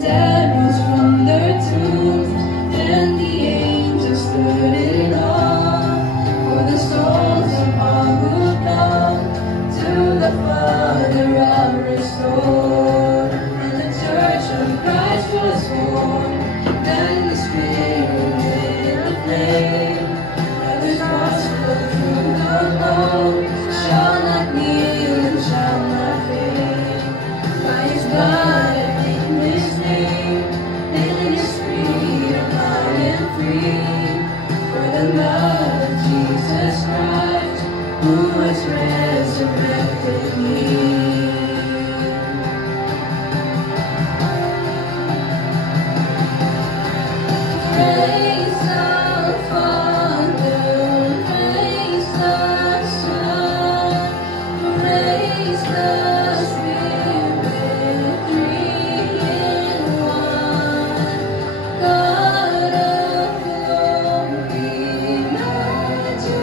dead rose from their tombs, and the angels stood in awe for the souls of all who come to the Father of restored. And the Church of Christ was born, then the Spirit lit the flame, and the gospel through the world shall not kneel and shall not fade. By His blood and in His name, it is freedom, I am free. For the love of Jesus Christ, who has resurrected me. Praise the Father, praise the Son, praise the Spirit, three in one. God of glory, majesty,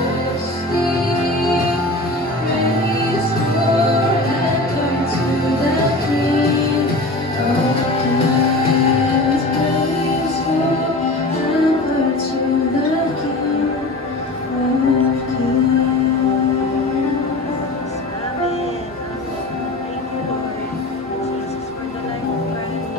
praise forever to the King of kings. Praise forever to the King of kings. Amen. Thank you, Lord. Jesus, for the life of Christ.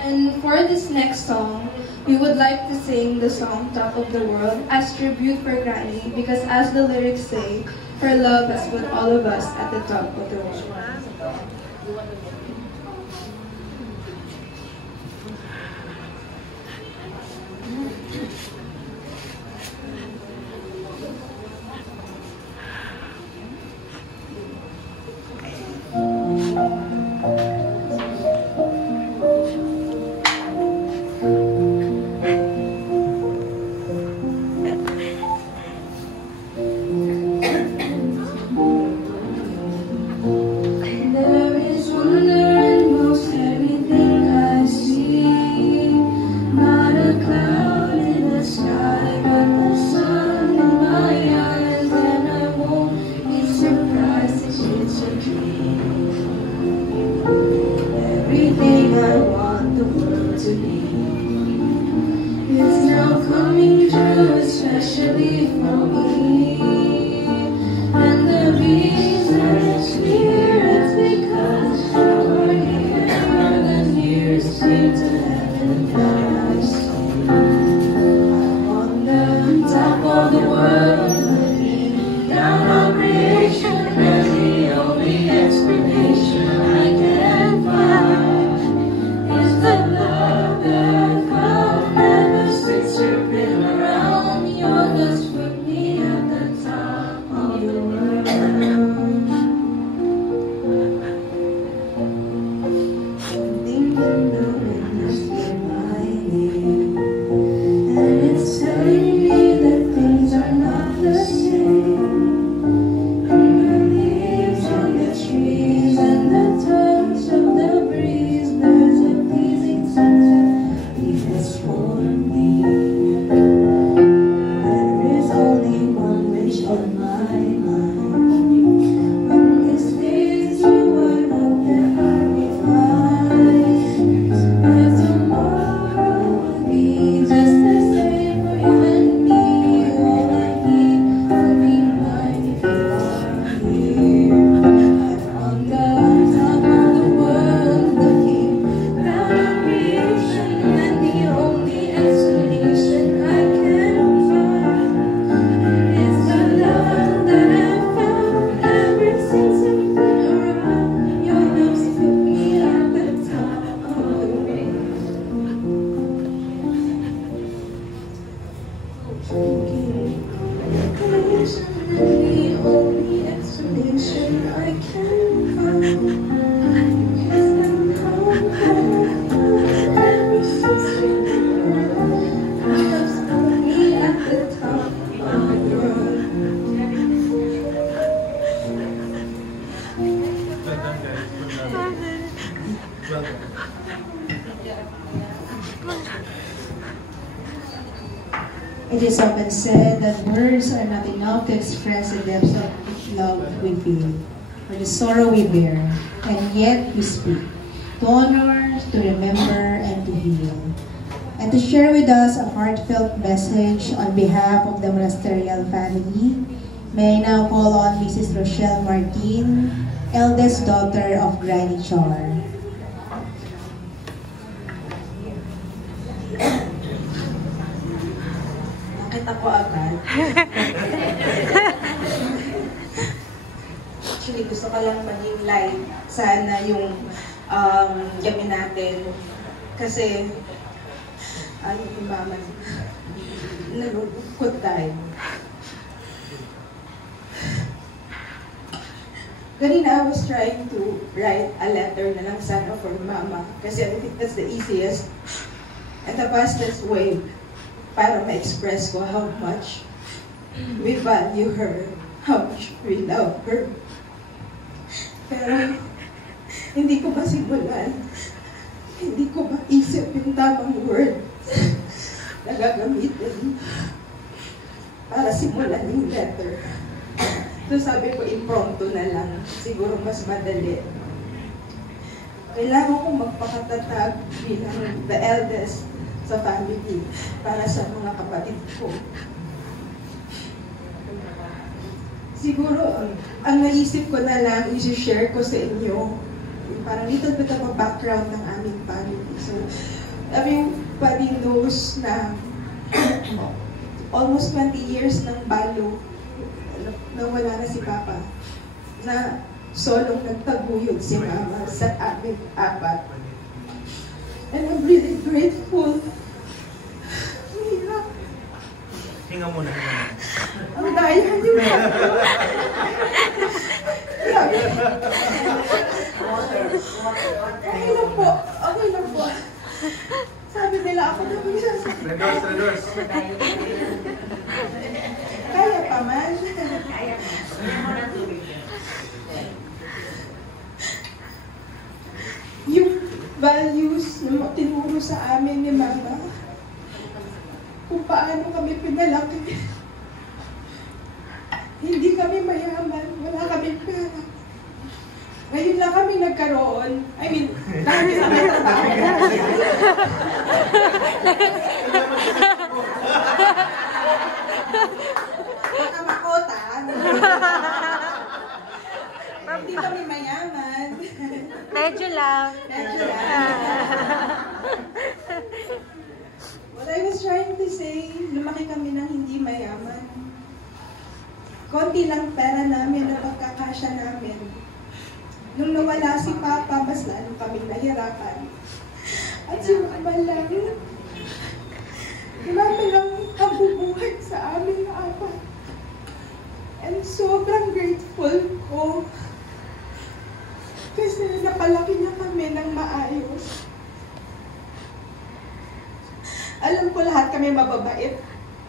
And for this next song, we would like to sing the song Top of the World as tribute for Granny, because as the lyrics say, her love has put all of us at the top of the world. There is wonder in most everything I see. Not a cloud in the sky, but the sun in my eyes, and I won't be surprised if it's a dream. Everything I want the world to be is now coming true, especially for me. And the reason it's here is because you're here. You're the nearest thing to heaven that I see. I'm on the top of the world, looking down on creation, and the only explanation I can find is the love that I've found ever since you've been around. Your love's put me at the top of the world. Something in the wind has been my name, and it's telling me that things are not the same. In the leaves on the trees and the touch of the breeze, there's a pleasing sense He has for me. There is only one wish on my mind. On this day you are up there, I will find that tomorrow will be just the same for you and me. All I need will be mine if you are here. I'm on the top of the world, looking down on creation, and the only explanation I can find is the love that I've found ever since you've been around. Your love's put me at the top of the world. The only explanation I can find is the love that I've found ever since you've been around. Your love's put me at the top of the world. It is often said that words are not enough to express the depths of love we feel. for the sorrow we bear, and yet we speak, to honor, to remember, and to heal. And to share with us a heartfelt message on behalf of the monasterial family, may I now call on Mrs. Rochelle Martin, eldest daughter of Granny Char. Nakita ko agad. Actually, gusto ko lang maging live sana yung gabi natin. Kasi, yung mama, nalulungkot tayo. Kanina, I was trying to write a letter na lang sana for mama. Kasi I think that's the easiest and the fastest way para ma-express ko how much we value her, how much we love her. Pero, hindi ko masimulan, hindi ko maisip yung tamang words na gagamitin para simulan yung letter. So sabi ko, impromptu na lang, siguro mas madali. Kailangan kong magpakatatag bilang the eldest sa family para sa mga kapatid ko. Siguro, ang naisip ko na lang, i-share ko sa inyo, parang little bit of a background ng aming family. So, everybody knows na almost 20 years ng balo, nang wala na si Papa, na solong nagtaguyod si Mama sa aming apat. And I'm really grateful. Hirap. Hinga muna. Ang daya niyo. Grabe. Okay lang po. Okay lang po. Sabi nila ako na magsasabi. Redors. Kaya pa man. Yung values na tinuro sa amin ni Mama, kung paano kami pinalaki. Hindi kami mayaman, wala kami pera. Ngayon lang kami nagkaroon. I mean, dahil sa may trabaho. Baka makota. Hindi kami mayaman. Medyo lang. Medyo lang. What I was trying to say, lumaki kami ng hindi mayaman. Konti lang pera namin na pagkakasya namin. Nung nawala si Papa, mas lalo kaming nahirapan. At si Mama lang, Mama lang ang bubuhay sa amin na apat. And sobrang grateful ko kasi napalaki niya kami ng maayos. Alam ko lahat kami mababait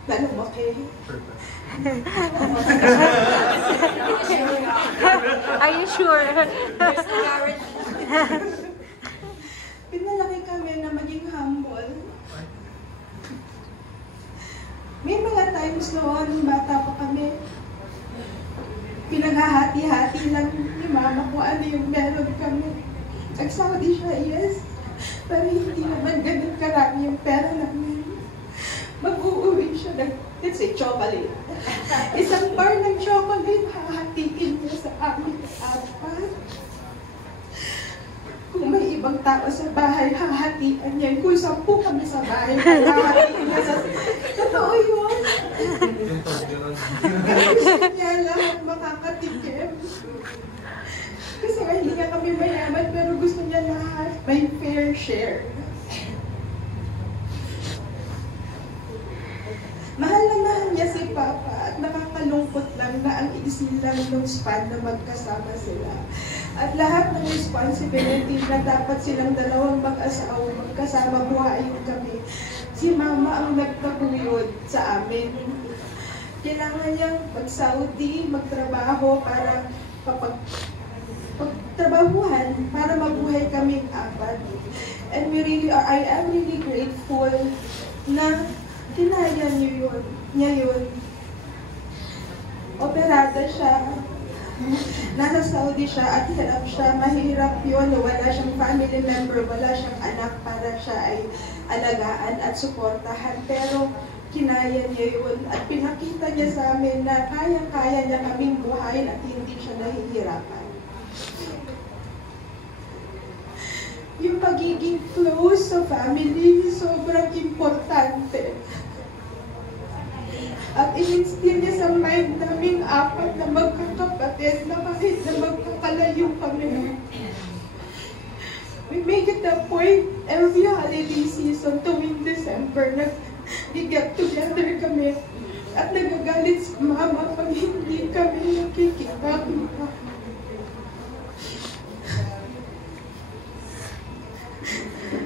na lumaki. Are you sure? Pinalaki kami na maging humble. May mga times noon, bata pa kami, pinaghahati-hati lang ni Mama kung ano yung meron kami. Nag-Saudi siya, yes. Pero hindi naman ganun karami yung pera namin. Mag-uuwi siya ng, let's say, chocolate. Isang bar ng chocolate, hahatiin niya sa amin apat. Kung may ibang tao sa bahay, hahatian niya. Kung 10 kami sa bahay, hahatiin niya sa... Totoo yun. Gusto niya lahat makakatikim. Kasi nga hindi nga kami mayaman, pero gusto niya lahat may fair share. Mahal na mahal niya si Papa at nakakalungkot lang na ang isilang ng span na magkasama sila. At lahat ng responsibility na dapat silang dalawang mag-asawa, magkasama buhayin kami. Si Mama ang nagtaguyod sa amin. Kailangan niyang mag-Saudi, magtrabaho para pagtrabahuhan para mabuhay kaming apat. And I am really grateful na kinaya niya yun. Operada siya. Nasa Saudi siya at hirap siya, mahirap yun, wala siyang family member, wala siyang anak para siya ay alagaan at suportahan. Pero kinaya niya yun at pinakita niya sa amin na kaya-kaya niya kaming buhayin at hindi siya nahihirapan. Yung pagiging close sa family, sobrang importante. At in-instill niya sa mind namin apat na magkakapatid na kahit na magkakalayo kami. We make it a point every holiday season tuwing December nag-get together kami at nagagalit si Mama pag hindi kami nakikita-kita.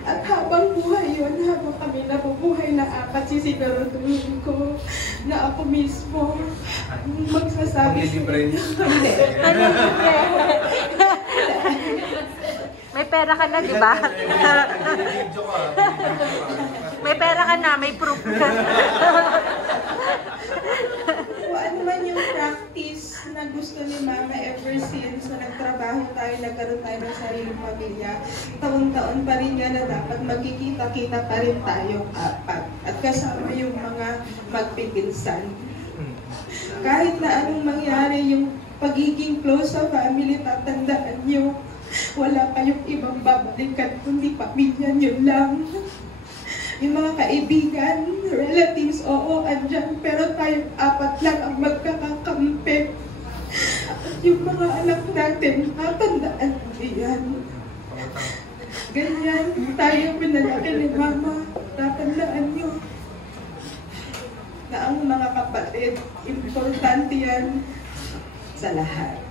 At habang buhay yun, habang kami nabubuhay na apat, sisiguraduhin ko na ako mismo magsasabi sa inyo. May pera ka na, di ba? May pera ka na, may proof ka. Kung ano man yung practice na gusto ni Mama ever since na nagtrabaho tayo, nagkaroon tayo ng sariling pamilya, taon-taon pa rin nga na dapat magkikita-kita pa rin tayong apat at kasama yung mga magpipinsan. Kahit na anong mangyari, yung pagiging close sa family, tatandaan nyo, wala kayong ibang babalikan kundi pamilya nyo lang. Yung mga kaibigan, relatives, oo, andyan, pero tayong apat lang ang magkakakampi. At yung mga anak natin, tatandaan yan. Ganyan, tayo pinalaki ni Mama, tatandaan nyo na ang mga kapatid, importante yan sa lahat.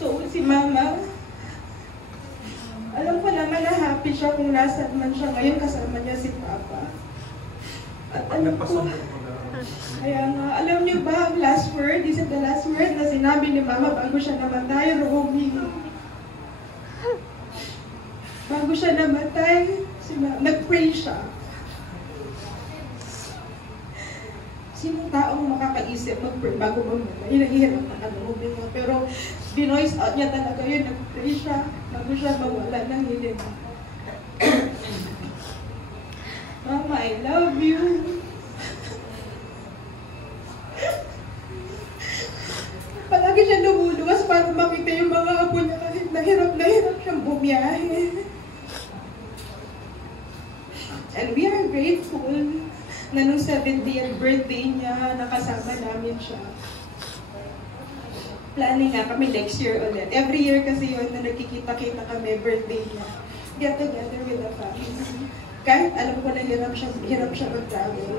So, si Mama, alam ko naman na happy siya kung nasaan man siya ngayon, kasama niya si Papa. At alam ko, kaya nga, alam niyo ba ang last word, is it the last word na sinabi ni Mama bago siya namatay, Romy? Bago siya namatay, nag-pray siya. Sinong taong makakaisip mag-pray bago mamatay? Nahihirap na kaloob nga. Pero binoise out niya talaga yun, nag-pray siya bago siya mawala ng hiling. Mama, I love you. Palagi siya lumuluwas para makita yung mga apo niya kahit na hirap siyang bumiyahe. And we are grateful na nung 70th birthday niya, nakasama namin siya. Planning nga kami next year ulit. Every year kasi yun na nagkikita-kita kami, birthday niya. Get together with the family. Kahit alam ko na hirap siya mag-travel.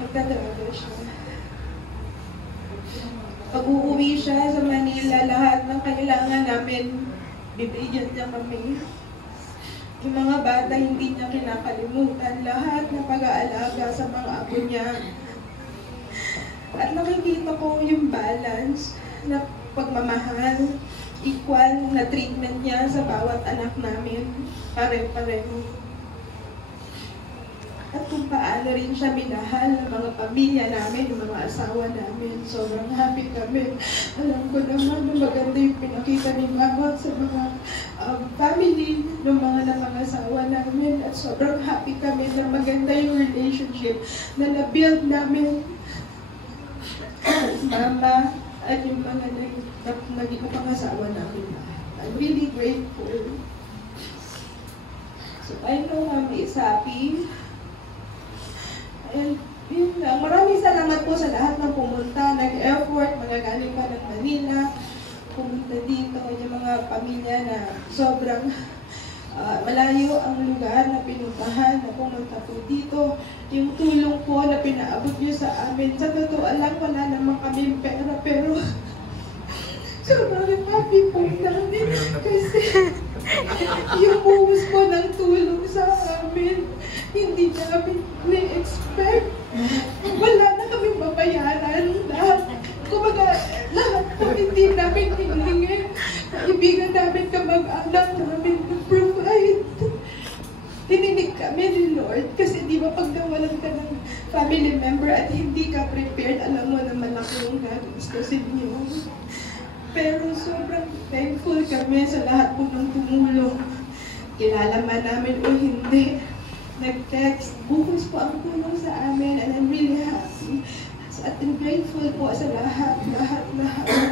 Magta-travel siya. Pag uuwi siya sa Manila, lahat ng kailangan namin, bibigyan niya kami. Yung mga bata, hindi niya kinakalimutan lahat ng pag-aalaga sa mga apo niya. At nakikita ko yung balance na pagmamahal, equal na treatment niya sa bawat anak namin, pare-pareho. At kung paano rin siya minahal ng mga pamilya namin, ng mga asawa namin. Sobrang happy kami. Alam ko naman na maganda yung pinakita ni Mama sa mga family ng mga asawa namin. At sobrang happy kami na maganda yung relationship na na-build namin. Mama at yung mga naging pangasawa namin. I'm really grateful. So I know Mama is happy. And yun lang. Maraming salamat po sa lahat ng pumunta, nag-effort, mga galing pa ng Manila, pumunta dito, yung mga pamilya na sobrang malayo ang lugar na pinuntahan, na pumunta po dito. Yung tulong po na pinaabot nyo sa amin, sa totoo lang, wala naman kami pera, pero sobrang happy po namin kasi yung buhos po ng tulong sa amin, hindi namin na-expect. Wala na kami babayaran. Kumbaga, lahat po hindi namin hiningi. Kaibigan namin, kamag-anak namin na-provide. Hininig kami ni Lord kasi di ba pag nawalan ka ng family member at hindi ka prepared, alam mo naman ako yung gagastusin niyo. Pero sobrang thankful kami sa lahat po ng tumulong. Kilala man namin o hindi. Nag-text, bukas po ang tulong sa amin, and I'm really happy. At I'm grateful po sa lahat na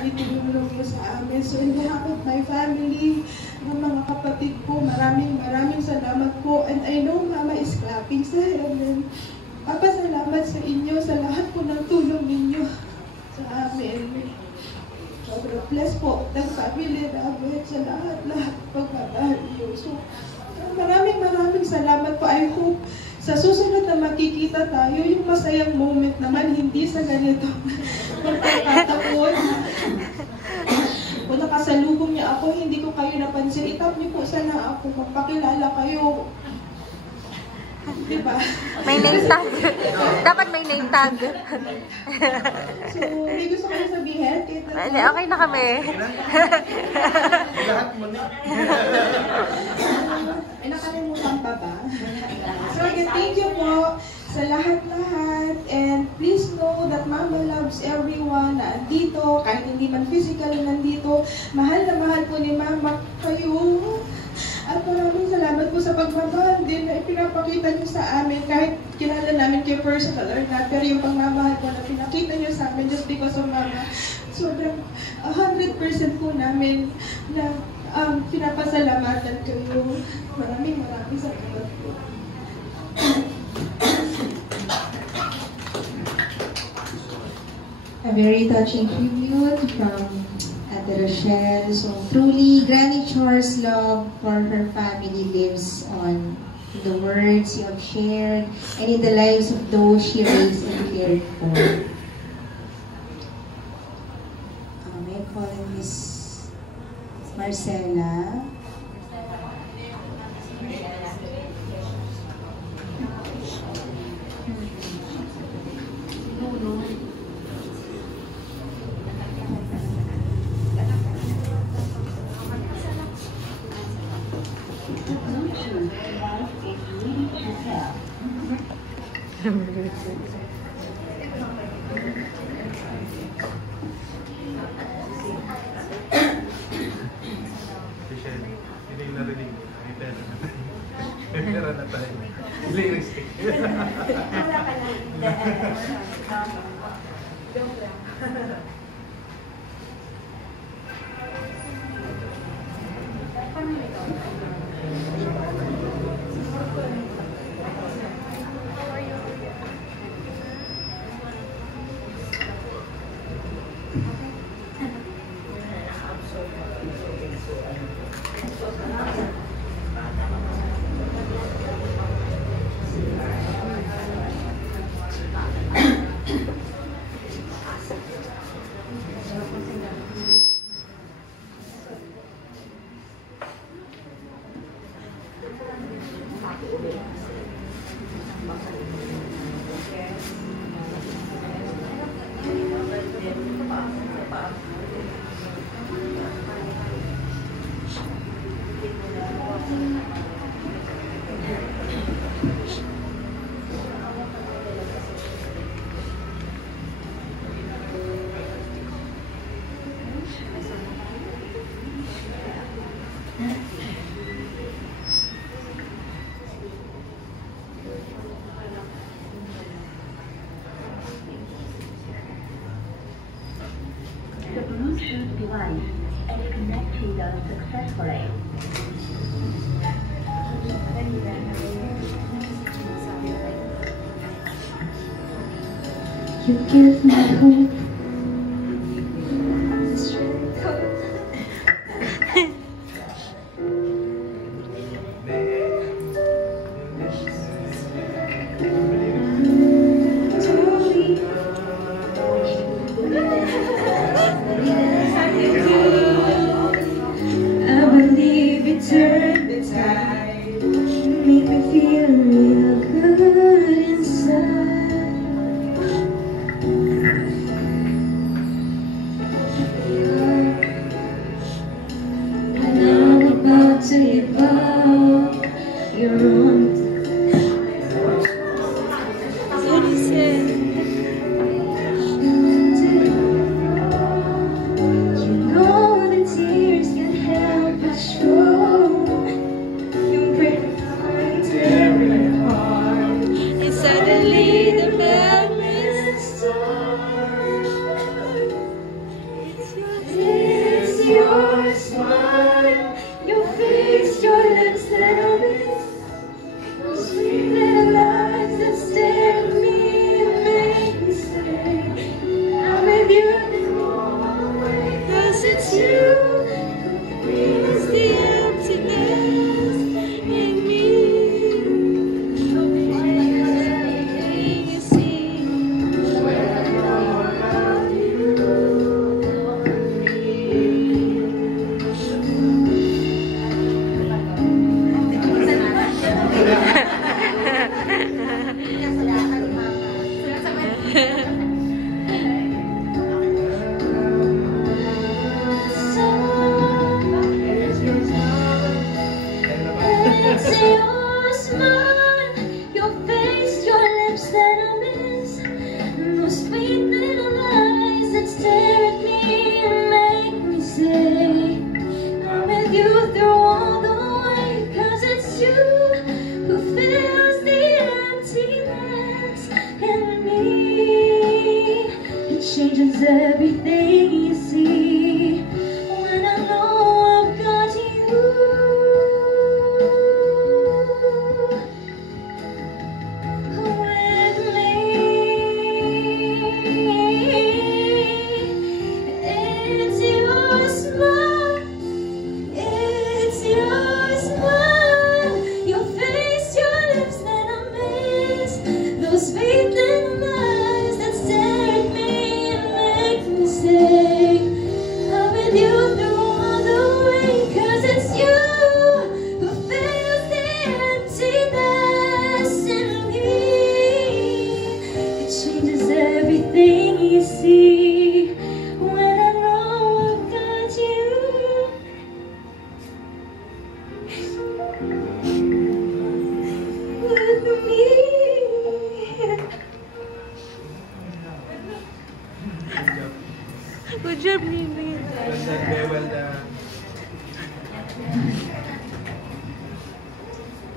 itinulong mo sa amin. So in behalf of my family, ng mga kapatid ko, maraming salamat po. And I know Mama is clapping sa heaven. Papasalamat sa inyo, sa lahat po ng tulong ninyo sa amin. Sobrang bless po ng family namin sa lahat pagmamahal niyo. So, maraming salamat po. I hope sa susunod na makikita tayo, yung masayang moment naman, hindi sa ganito. Pagkakataon, kung nakasalubong niya ako, hindi ko kayo napansin, itap niyo po sana ako, magpakilala kayo. Diba? May name tag. Dapat may name tag. So, may gusto kayo sabihin? Okay na kami. Lahat mo na. Ay, nakalimutan pa ba? So, again, thank you po sa lahat. And please know that Mama loves everyone na andito, kahit hindi man physically nandito. Mahal na mahal po ni Mama kayo. At maraming salamat po sa pagmamahal din na ipinapakita niyo sa amin kahit kilala namin kayo personal or not. Pero yung pagmamahal po na pinakita niyo sa amin just because of Mama, sobrang 100% po namin na pinapasalamatan kayo. Maraming salamat po. A very touching tribute from Ate Rochelle. So truly, Granny Chor's love for her family lives on in the words you have shared and in the lives of those she raised and cared for. May calling Miss Marcela. Hindi yung narinig. May pera na tayo. May pera na tayo. Lyrics. Wala ka na. Joke lang. The Bluetooth device is connected successfully. You give me hope. I believe you turned the tide, make me feel real good inside. And I'm about to give up. You're on. You know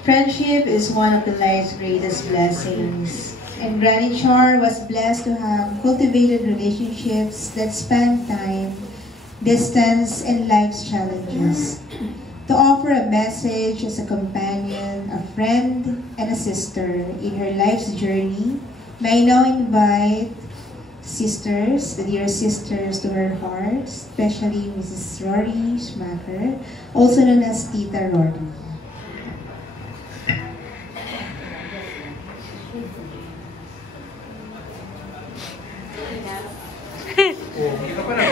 Friendship is one of the life's greatest blessings. And Granny Char was blessed to have cultivated relationships that span time, distance, and life's challenges. To offer a message as a companion, a friend, and a sister in her life's journey, may I now invite sisters, the dear sisters to her heart, especially Mrs. Rory Schmacher, also known as Tita Rory. Oh, hindi ka pa na.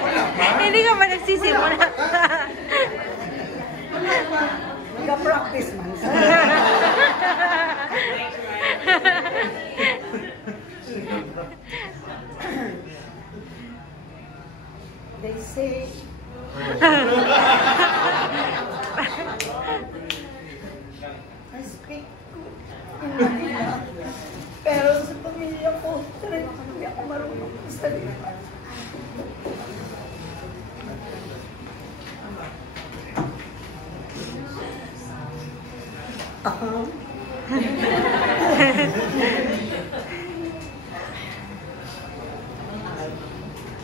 Wala pa. Hindi ka pa nagsisimula. Nag-practice man. They say, I speak good in Manila. Pero sa pamilya ko, talagang hindi ako marunong magsalita.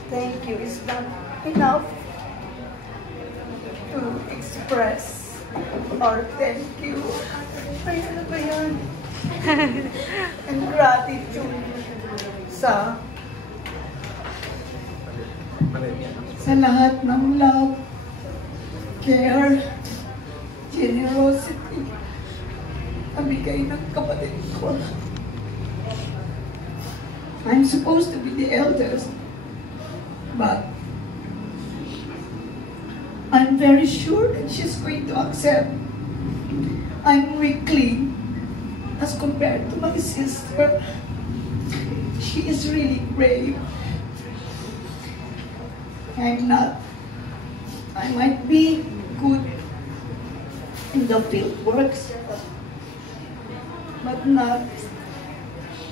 Thank you is not enough to express or thank you. Ay, ano ba yan? And gratitude sa lahat ng love, care, generosity na bigay ng kapatid ko. I'm supposed to be the eldest, but I'm very sure that she's going to accept I'm weakling as compared to my sister. She is really brave. I'm not. I might be good in the field works, but not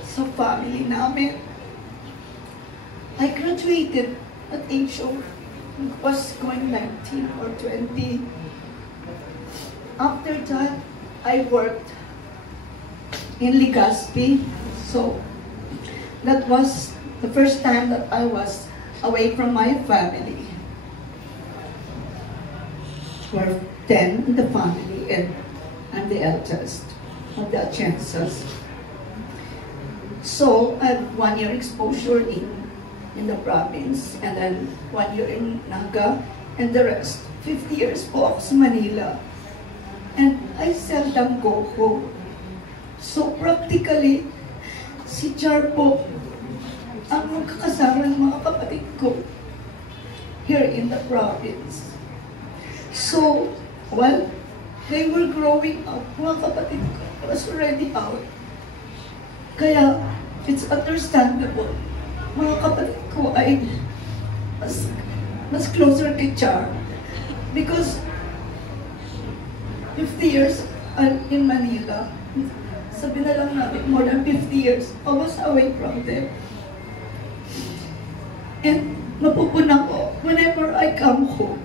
sa family namin. I graduated at age of, was going 19 or 20. After that, I worked in Legazpi. So that was the first time that I was away from my family. We're 10 in the family, and I'm the eldest of the Atienzas. So I have 1 year exposure in the province, and then 1 year in Naga, and the rest, 50 years po ako sa Manila. And I seldom go home. So practically, si Char po ang magkakasama ng mga kapatid ko here in the province. So, while they were growing up, mga kapatid ko was already out. Kaya, it's understandable. Mga kapatid ko ay mas closer kay Char. Because 50 years in Manila, sabi na lang namin, more than 50 years, I was away from them. And mapupunan ko, whenever I come home,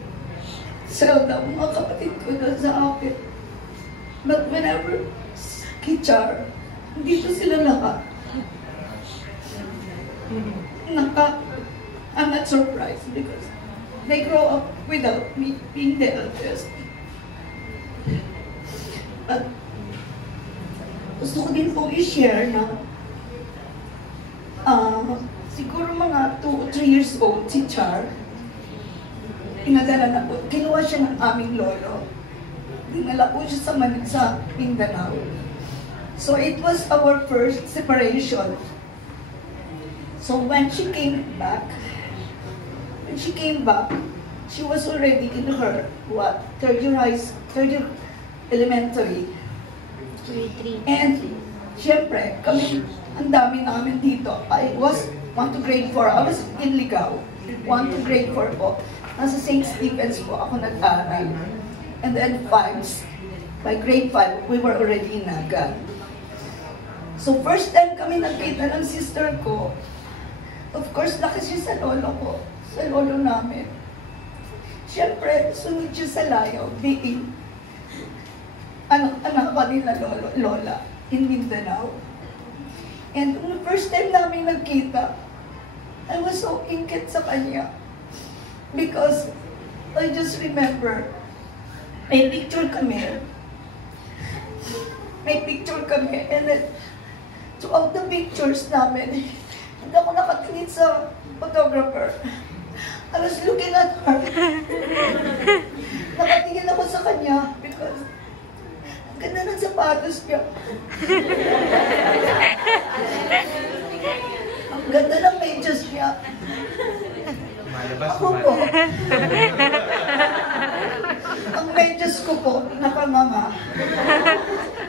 seldom mga kapatid ko na sa akin. But whenever kay Char, dito sila lahat. I'm not surprised because they grow up without me being the eldest. At gusto ko din po i-share na siguro mga 2 or 3 years old si Char, inadala na po, kinuha siya ng aming lolo. Dinala po siya sa Mindanao. So it was our first separation. So when she came back, she was already in her, third year elementary. And syempre, kami, ang dami namin dito. I was 1 to grade 4. I was in Ligao. 1 to grade 4 po. Nasa St. Stephen's po ako nag-aral. And then 5, by grade 5, we were already in Naga. So first time kami nagkita ng sister ko, of course, laki siya sa lolo ko, sa lolo namin. Siyempre, sunod siya sa layaw, being anak kanila lola in Mindanao. And the first time namin nagkita, I was so inggit sa kanya. Because I just remember, may picture kami, and then throughout the pictures namin, hindi ako nakatingin sa photographer. I was looking at her. Nakatingin ako sa kanya because ang ganda ng sapatos niya. Ang ganda ng medyas niya. Ako po. Ang medyas ko po, nakanganga.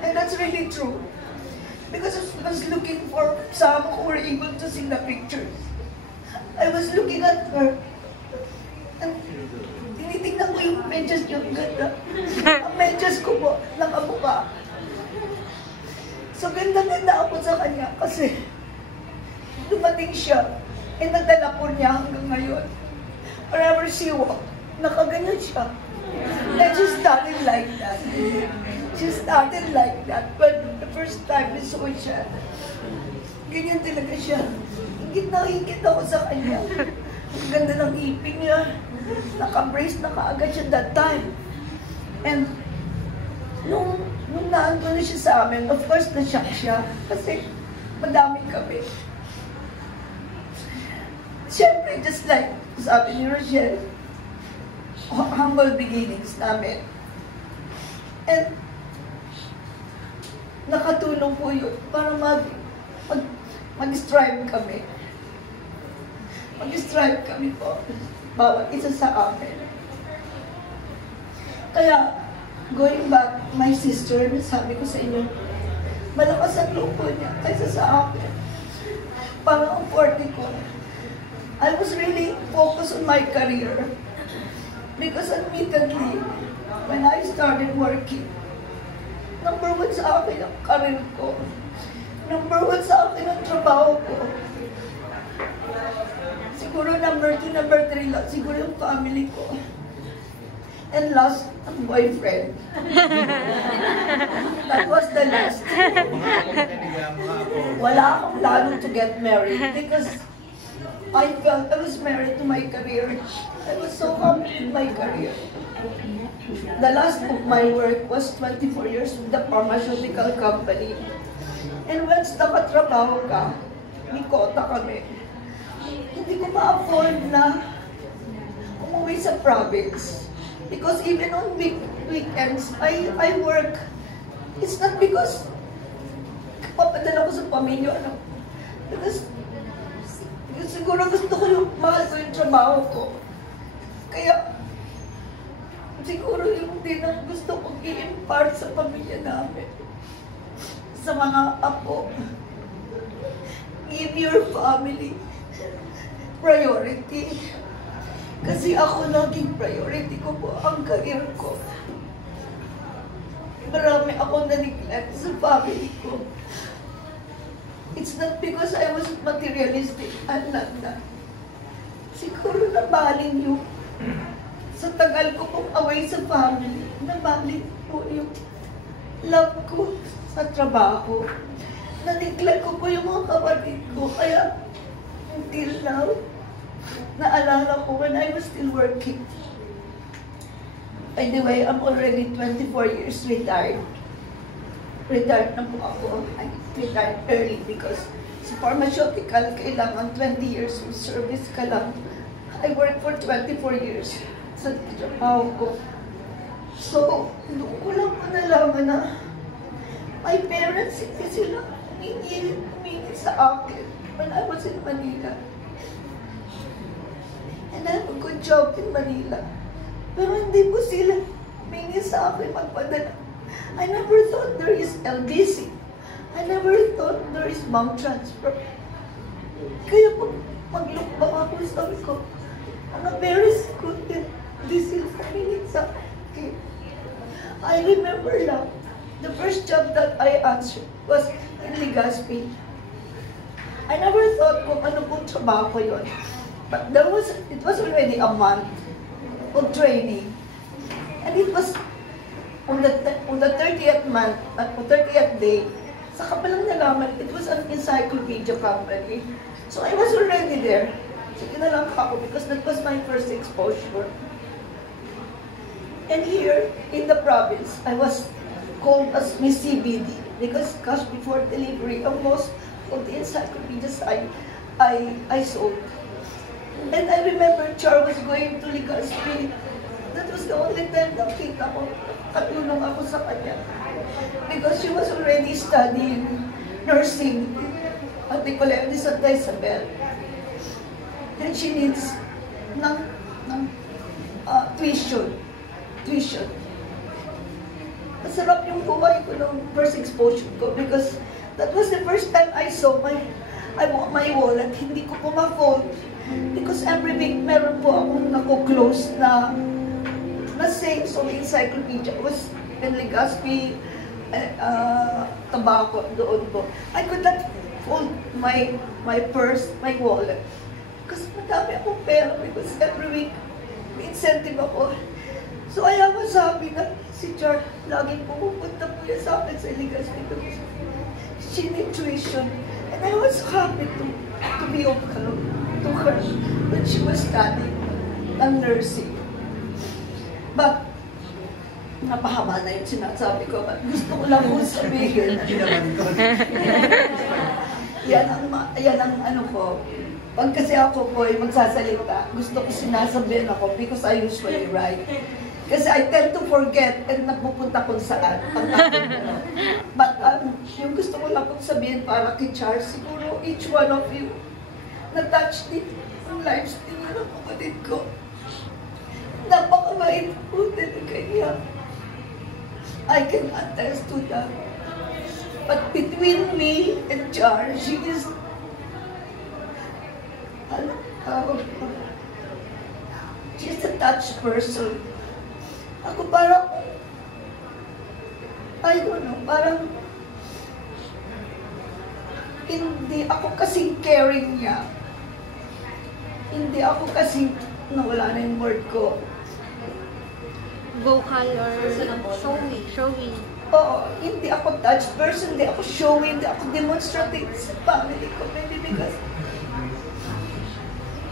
And that's really true. Because I was looking for some who were able to see the pictures. I was looking at her. And tinitingnan ko yung medyas niya. Ang ganda. Ang medyas ko po, nakabuka. So ganda-ganda ako sa kanya kasi dumating siya. E nagdala po niya hanggang ngayon. Wherever she walked, nakaganyan siya. And she started like that. She started like that. But the first time we saw siya, ganyan talaga siya. Hingit na hingit ako sa kanya. Ang ganda ng ipin niya. Naka-brace na kaagad siya that time. And nung naano na siya sa amin, of course na-shock siya. Kasi madami kami. Siyempre, just like sabi ni Rochelle, humble beginnings namin. And nakatulong po yun para mag-strive kami. Mag-strive kami po, bawat isa sa amin. Kaya, going back, my sister, sabi ko sa inyo, malakas ang loob niya kaysa sa akin. Parang ang 40 ko. I was really focused on my career. Because admittedly, when I started working, number 1 sa akin ang career ko. Number 1 sa akin ang trabaho ko. Siguro number 2, number 3 lang, siguro yung family ko. And last, ang boyfriend. That was the last. Wala akong plano to get married because I felt I was married to my career. I was so happy in my career. The last of my work was 24 years with the pharmaceutical company. And once nakatrabaho ka, may kota kami, hindi ko ma-afford na umuwi sa province. Because even on weekends, I work. It's not because papadala ko sa pamilya, ano. Because siguro gusto ko yung mahal ko yung trabaho ko. Kaya, siguro yung din ang gusto kong i-impart sa pamilya namin. Sa mga apo. Give your family priority. Kasi ako naging priority ko po ang career ko. Marami akong na-neglect sa family ko. It's not because I was materialistic. I'm not that. Siguro nabaling yung sa tagal ko pong away sa family, nabaling po yung love ko sa trabaho. Na-neglect ko po yung mga kapatid ko. Kaya until now, naalala ko when I was still working. By the way, I'm already 24 years retired. Retired na po ako. I retired early because sa pharmaceutical, kailangan 20 years of service ka lang. I worked for 24 years sa trabaho ko. So, doon ko lang po nalaman na my parents, hindi sila humingi sa akin when I was in Manila. And I have a good job in Manila. Pero hindi po sila humingi sa akin magpadala. I never thought there is LBC. I never thought there is bank transfer. Kaya pag mag-look back ako, sabi ko, ang parents ko, this is humingi sa akin. I remember lang, the first job that I answered was in Legazpi. I never thought kung ano pong trabaho yun. But it was already a month of training. And it was on the 30th month, 30th day, saka palang nalaman, it was an encyclopedia company. So I was already there. Sige na lang ako because that was my first exposure. And here in the province, I was called as Miss CBD because gosh, before delivery, most of the encyclopedias I sold. And I remember Char was going to Legazpi. That was the only time na kita ko, katulong ako sa kanya. Because she was already studying nursing at the Colegio de Santa Isabel. And she needs tuition. Masarap yung buhay ko nung first exposure ko because that was the first time I saw my wallet. Hindi ko po ma-fold because every week meron po akong nako-close na same so encyclopedia. It was in Legazpi, tobacco doon po. I could not fold my purse, my wallet. Kasi madami akong pera because every week may incentive ako. So I was happy na si Char laging pumupunta po yan sa akin sa Legazpi because she need tuition. And I was happy to be of help to her when she was studying nursing. But, napahaba na yung sinasabi ko, but gusto ko lang kung sabihin. Yan ang ano ko. Pag kasi ako po ay magsasalita, gusto ko sinasabihin ako because I usually write. Kasi I tend to forget and napupunta kung saan. But yung gusto ko lang kung sabihin para kay Charles, siguro each one of you na-touch din ang lives niyo ng kapatid ko. Napakabait po talaga niya. I can attest to that. But between me and Char, she is she's a touched person. Ako parang, I don't know, parang hindi ako kasing caring niya. Hindi ako kasing, nawala na yung word ko. Vocal or showy. Oo, hindi ako touched person, hindi ako showy, hindi ako demonstrative sa family ko. Maybe because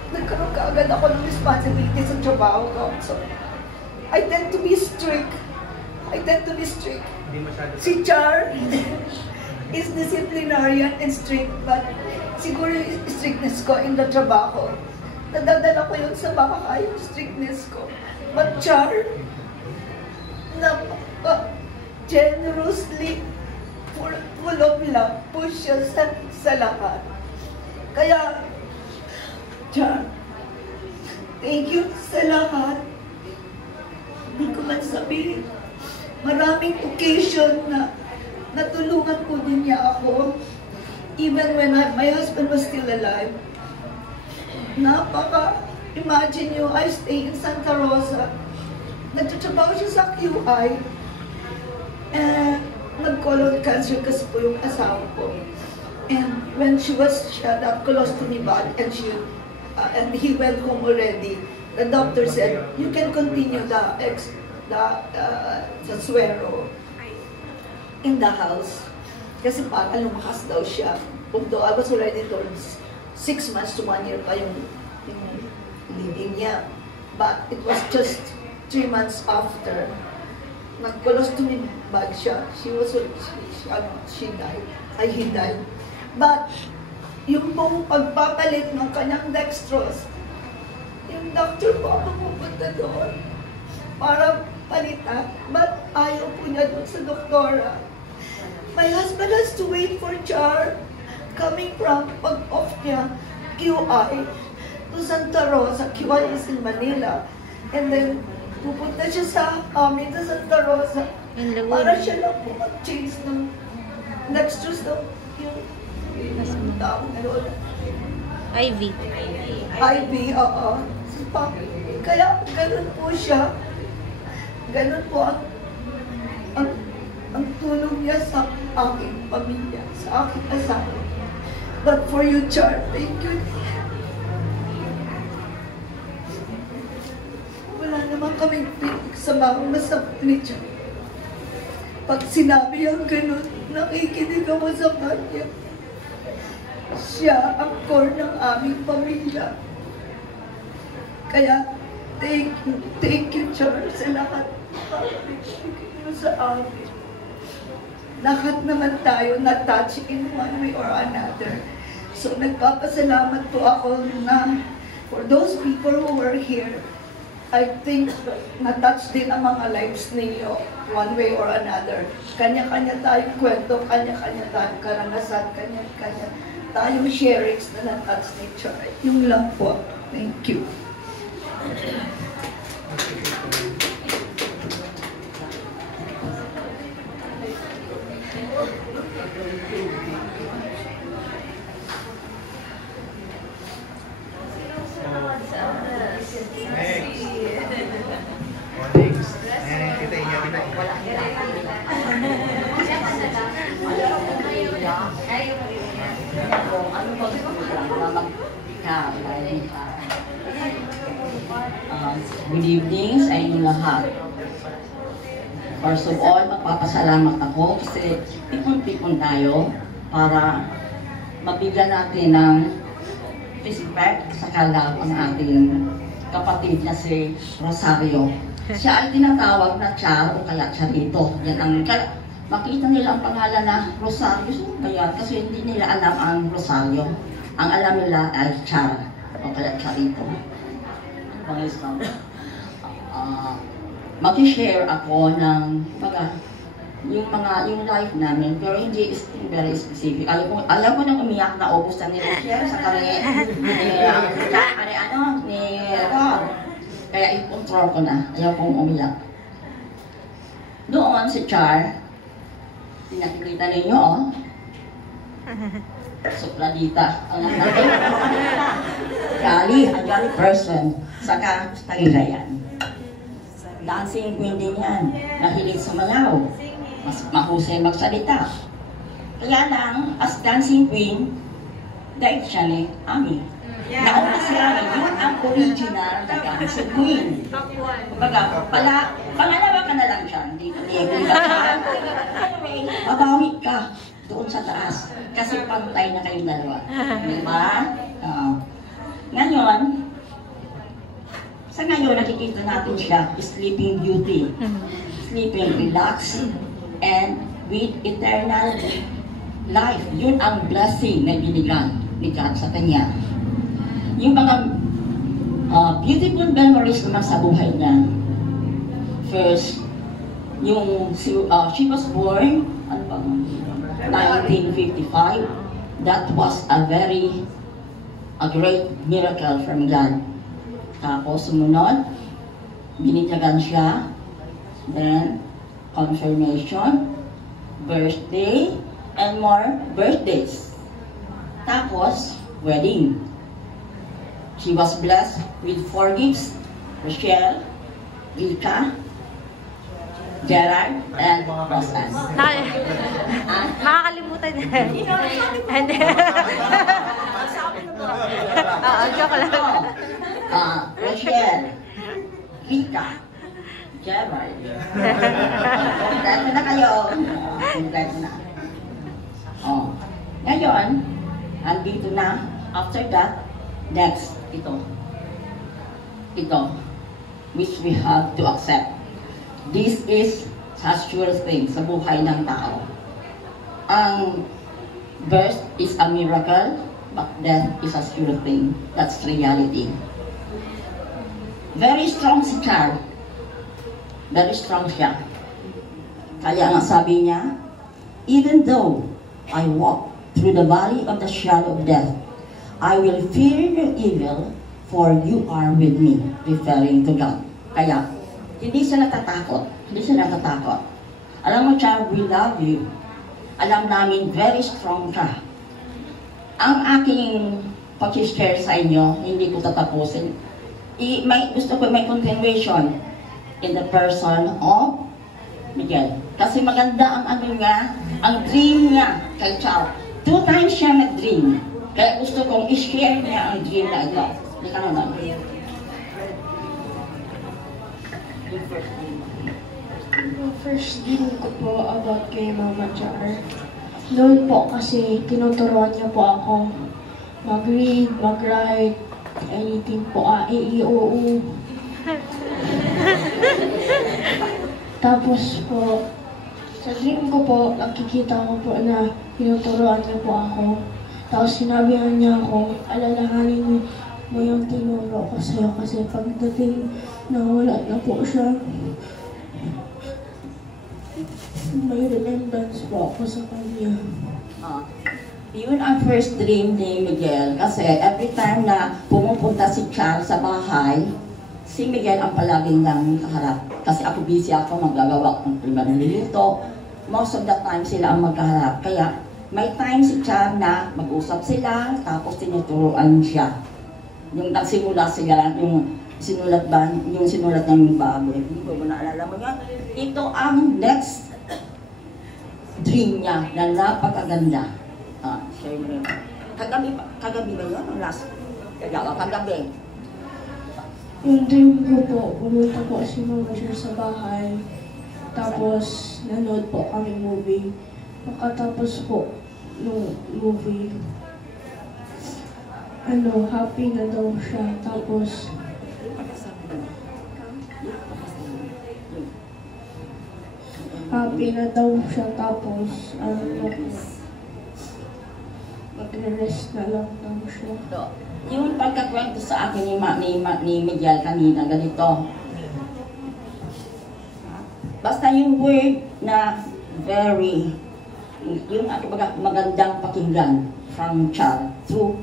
nagkaroon ka agad ako ng responsibility sa trabaho ko. So, I tend to be strict. Si Char is disciplinarian and strict, but siguro yung strictness ko in the trabaho. Nadadala ko yun sa bahay, yung strictness ko. But Char, generously, full of love, push siya sa lahat. Kaya, Char, thank you sa lahat. Hindi ko man sabihin. Maraming occasion na natulungan po din niya ako. Even when my husband was still alive. Imagine nyo, I stay in Santa Rosa. Nagtatrabaho siya sa QI. And nag-colon cancer kasi po yung asawa ko. And when she had a colostomy bag and he went home already, the doctor said, you can continue the suero in the house. Kasi parang lumakas daw siya. Although I was already told 6 months to 1 year pa yung living niya. But it was just 3 months after. Nag-colostomy bag siya. He died. He died. But yung pong pagpapalit ng kanyang dextrose, yung doctor po ako pupunta doon para palitan. But ayaw po niya doon sa doktora. My husband has to wait for Char coming from pag-off niya, QI, to Santa Rosa. QI is in Manila. And then, pupunta siya sa amin sa Santa Rosa para siya lang po mag-change ng dextrose daw yung taong doon. IV, oo. Kaya ganun po siya. Ganun po ang tulong niya sa aking pamilya, sa aking asawa. But for you, Char, thank you. Wala naman kaming sa mga masama ni Char. Pag sinabi ang ganun, nakikinig ako sa kanya. Siya ang core ng aming pamilya. Kaya, thank you, Charles, sa lahat ng pagbibigay mo sa amin. Lahat naman tayo na-touch in one way or another. So, nagpapasalamat po ako na for those people who were here, I think na-touch din ang mga lives ninyo one way or another. Kanya-kanya tayong kwento, kanya-kanya tayong karanasan, kanya-kanya tayong sharings na na-touch ni Char. Yung lang po. Thank you. Next. O, next. Ayan, kita niya. Good evening sa inyong lahat. First of all, magpapasalamat ako kasi tipon-tipon tayo para mabigyan natin ng respect sa kalab ang ating kapatid na si Rosario. Siya ay tinatawag na Char o kaya Charito. Yan ang, makita nila ang pangalan na Rosario. So, kaya kasi hindi nila alam ang Rosario. Ang alam nila ay Char o kaya Charito. Mag-share ako ng yung life namin, pero hindi very specific. Alam ko nang umiyak na ubos na ni Rochelle sa kare ni Ron. Kaya i-control ko na. Ayaw kong umiyak. Doon si Char, pinakikita ninyo, oh. Supladita. Ang natin. A jolly person. Saka tagayan. Dancing queen din yan. Nahilig sumayaw. Mas mahusay magsalita. Kaya lang, as dancing queen, dahil siya ni Ami. Nauna si Ami, yun ang original na dancing queen. Kumbaga, pangalawa ka na lang siya. Hindi ka babawi ka doon sa taas. Kasi pantay na kayong dalawa. Diba? Ngayon, sa ngayon, nakikita natin siya, Sleeping Beauty. Sleeping, relax, and with eternal life. Yun ang blessing na binigyan ni God sa kanya. Yung mga beautiful memories naman sa buhay niya. First, yung she was born, 1955. That was a great miracle from God. Tapos sumunod, binitagan siya, then confirmation, birthday, and more birthdays. Tapos, wedding. She was blessed with 4 gifts, Rochelle, Rika, Gerard, and Rosan. Makakalimutan na. Joke lang. Rochelle, Rika, Gerard. Kompleto na kayo. Kompleto na. Ngayon, andito na. After that, next, ito, which we have to accept. This is a sure thing sa buhay ng tao. Ang birth is a miracle, but death is a sure thing. That's reality. Very strong si Char. Very strong siya. Kaya nga sabi niya, even though I walk through the valley of the shadow of death, I will fear no evil, for you are with me, referring to God. Kaya, hindi siya natatakot. Hindi siya natatakot. Alam mo, Char, we love you. Alam namin, very strong ka. Ang aking pag-share sa inyo, hindi ko tatapusin. Gusto ko may continuation in the person of Miguel. Kasi maganda ang ang dream niya kay Char. 2 times siya nag-dream. Kaya gusto kong i-share niya ang dream na ito. Hindi ka naman. first dream ko po about kay Mama Char. Noon po kasi tinuturuan niya po ako mag-read, mag-write, anything po, A, E, I, O, U. Tapos po, sa dream ko po, nakikita ko po na tinuturuan niya po ako. Tapos sinabihan niya ako, alalahanin mo yung tinuro ko sa'yo kasi pagdating na wala na po siya, may remembrance po ako sa kanya. Yun ang first dream ni Miguel kasi every time na pumupunta si Char sa bahay, si Miguel ang palaging nang kaharap. Kasi ako busy ako, maggagawa ng niluluto. Most of the time sila ang magkaharap. Kaya may time si Char na mag-usap sila, tapos tinuturuan siya. Yung nagsimula sila, yung sinulat ng yung bago. Hindi ko naalala mo yan. Ito ang next dream niya na napakaganda. Share mo rin. Kagabi ba yun? Last? Kagabi. Yung dream ko po, pumunta po si Mama Char sa bahay. Tapos, nanood po kami movie. Pagkatapos po nung movie, happy na daw siya. Tapos, happy na daw siya. Tapos, magre-rest na lang daw siya. Yung pagkakwento sa akin ni Miguel kanina, ganito. Basta yung word na very, yung magandang pakinggan from Char through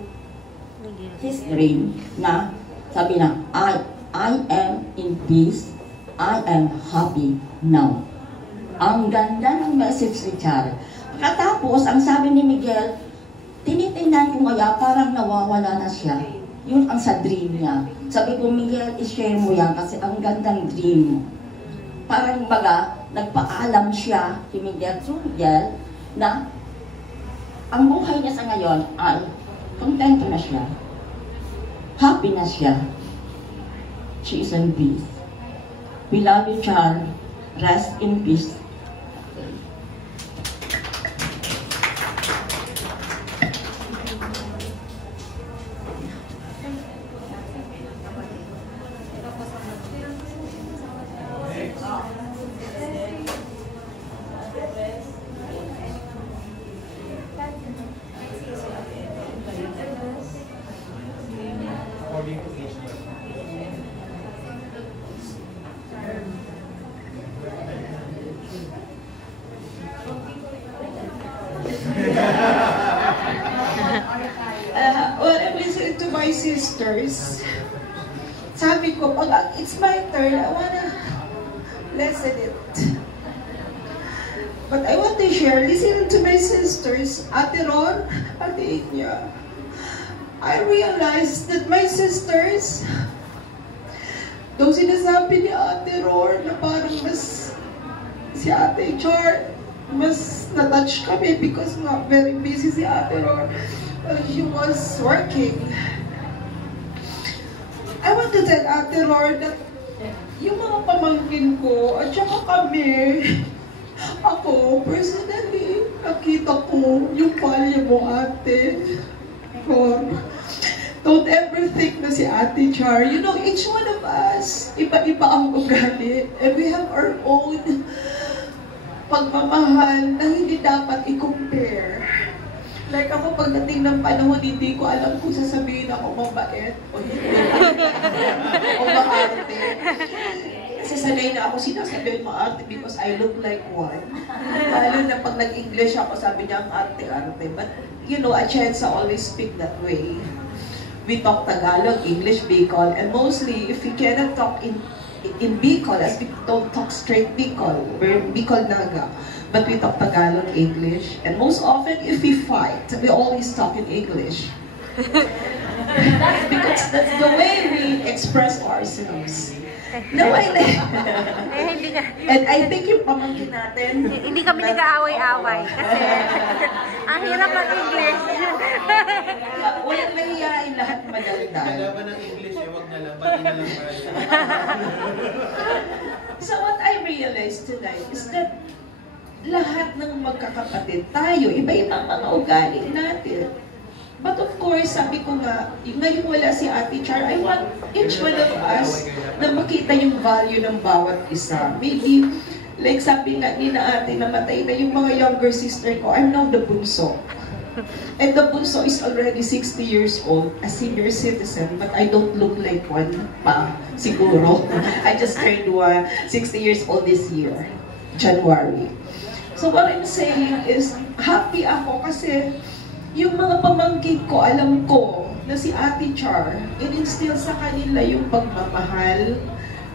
his dream na sabi na, I am in peace, I am happy now. Ang ganda ng message ni Char. Katapos, ang sabi ni Miguel, tinitingnan ko kaya parang nawawala na siya. Yun ang sa dream niya. Sabi ko, Miguel, i-share mo yan kasi ang gandang dream. Parang baga, nagpaalam siya kay Miguel through Miguel na ang buhay niya sa ngayon ay kontento na siya. Happy na siya. She is in peace. We love you, Char. Rest in peace. According to age. When I listen to my sisters, sabi ko, pag it's my turn, I wanna listen it. But I want to share, listening to my sisters, Ate Ron, Ate Inya, I realized that my sisters, though sinasabi ni Ate Ron na parang mas si Ate Char, mas na-touch kami because nga very busy si Ate Ron. She was working. I want to tell Ate Ron that yung mga pamangkin ko at saka kami, ako personally, nakita ko yung palya mo, Ate Ron. Don't ever think na si Ate Char. You know, each one of us, iba-iba ang ugali. And we have our own pagmamahal na hindi dapat i-compare. Like ako, pagdating ng panahon, hindi ko alam kung sasabihin ako mabait o hindi. O maarte. Kasi sanay na ako sinasabihin maarte because I look like one. Lalo na pag nag-English ako, sabi niya ang arte-arte. But, you know, Atienza always speak that way. We talk Tagalog, English, Bicol, and mostly, if we cannot talk in Bicol, as we don't talk straight Bicol, we're Bicol Naga, but we talk Tagalog, English, and most often, if we fight, we always talk in English. Because that's the way we express ourselves. No, and I think yung pamangkin natin, Hindi kami nag-aaway-away kasi ang hirap ng English. walang mahihain, lahat maganda. Nalaban ng English, wag na lang, pati na lang tayo. So what I realized tonight is that lahat ng magkakapatid tayo, iba-ibang mga ugali natin. But of course, sabi ko nga, ngayon wala si Ate Char, I want each one of us na makita yung value ng bawat isa. Maybe, like sabi nga ni na ate, namatay na yung mga younger sister ko, I'm now the bunso. And the bunso is already 60 years old, a senior citizen, but I don't look like one pa, siguro. I just turned 60 years old this year, January. So what I'm saying is, happy ako kasi yung mga pamangkin ko, alam ko na si Ate Char, in-instill sa kanila yung pagmamahal,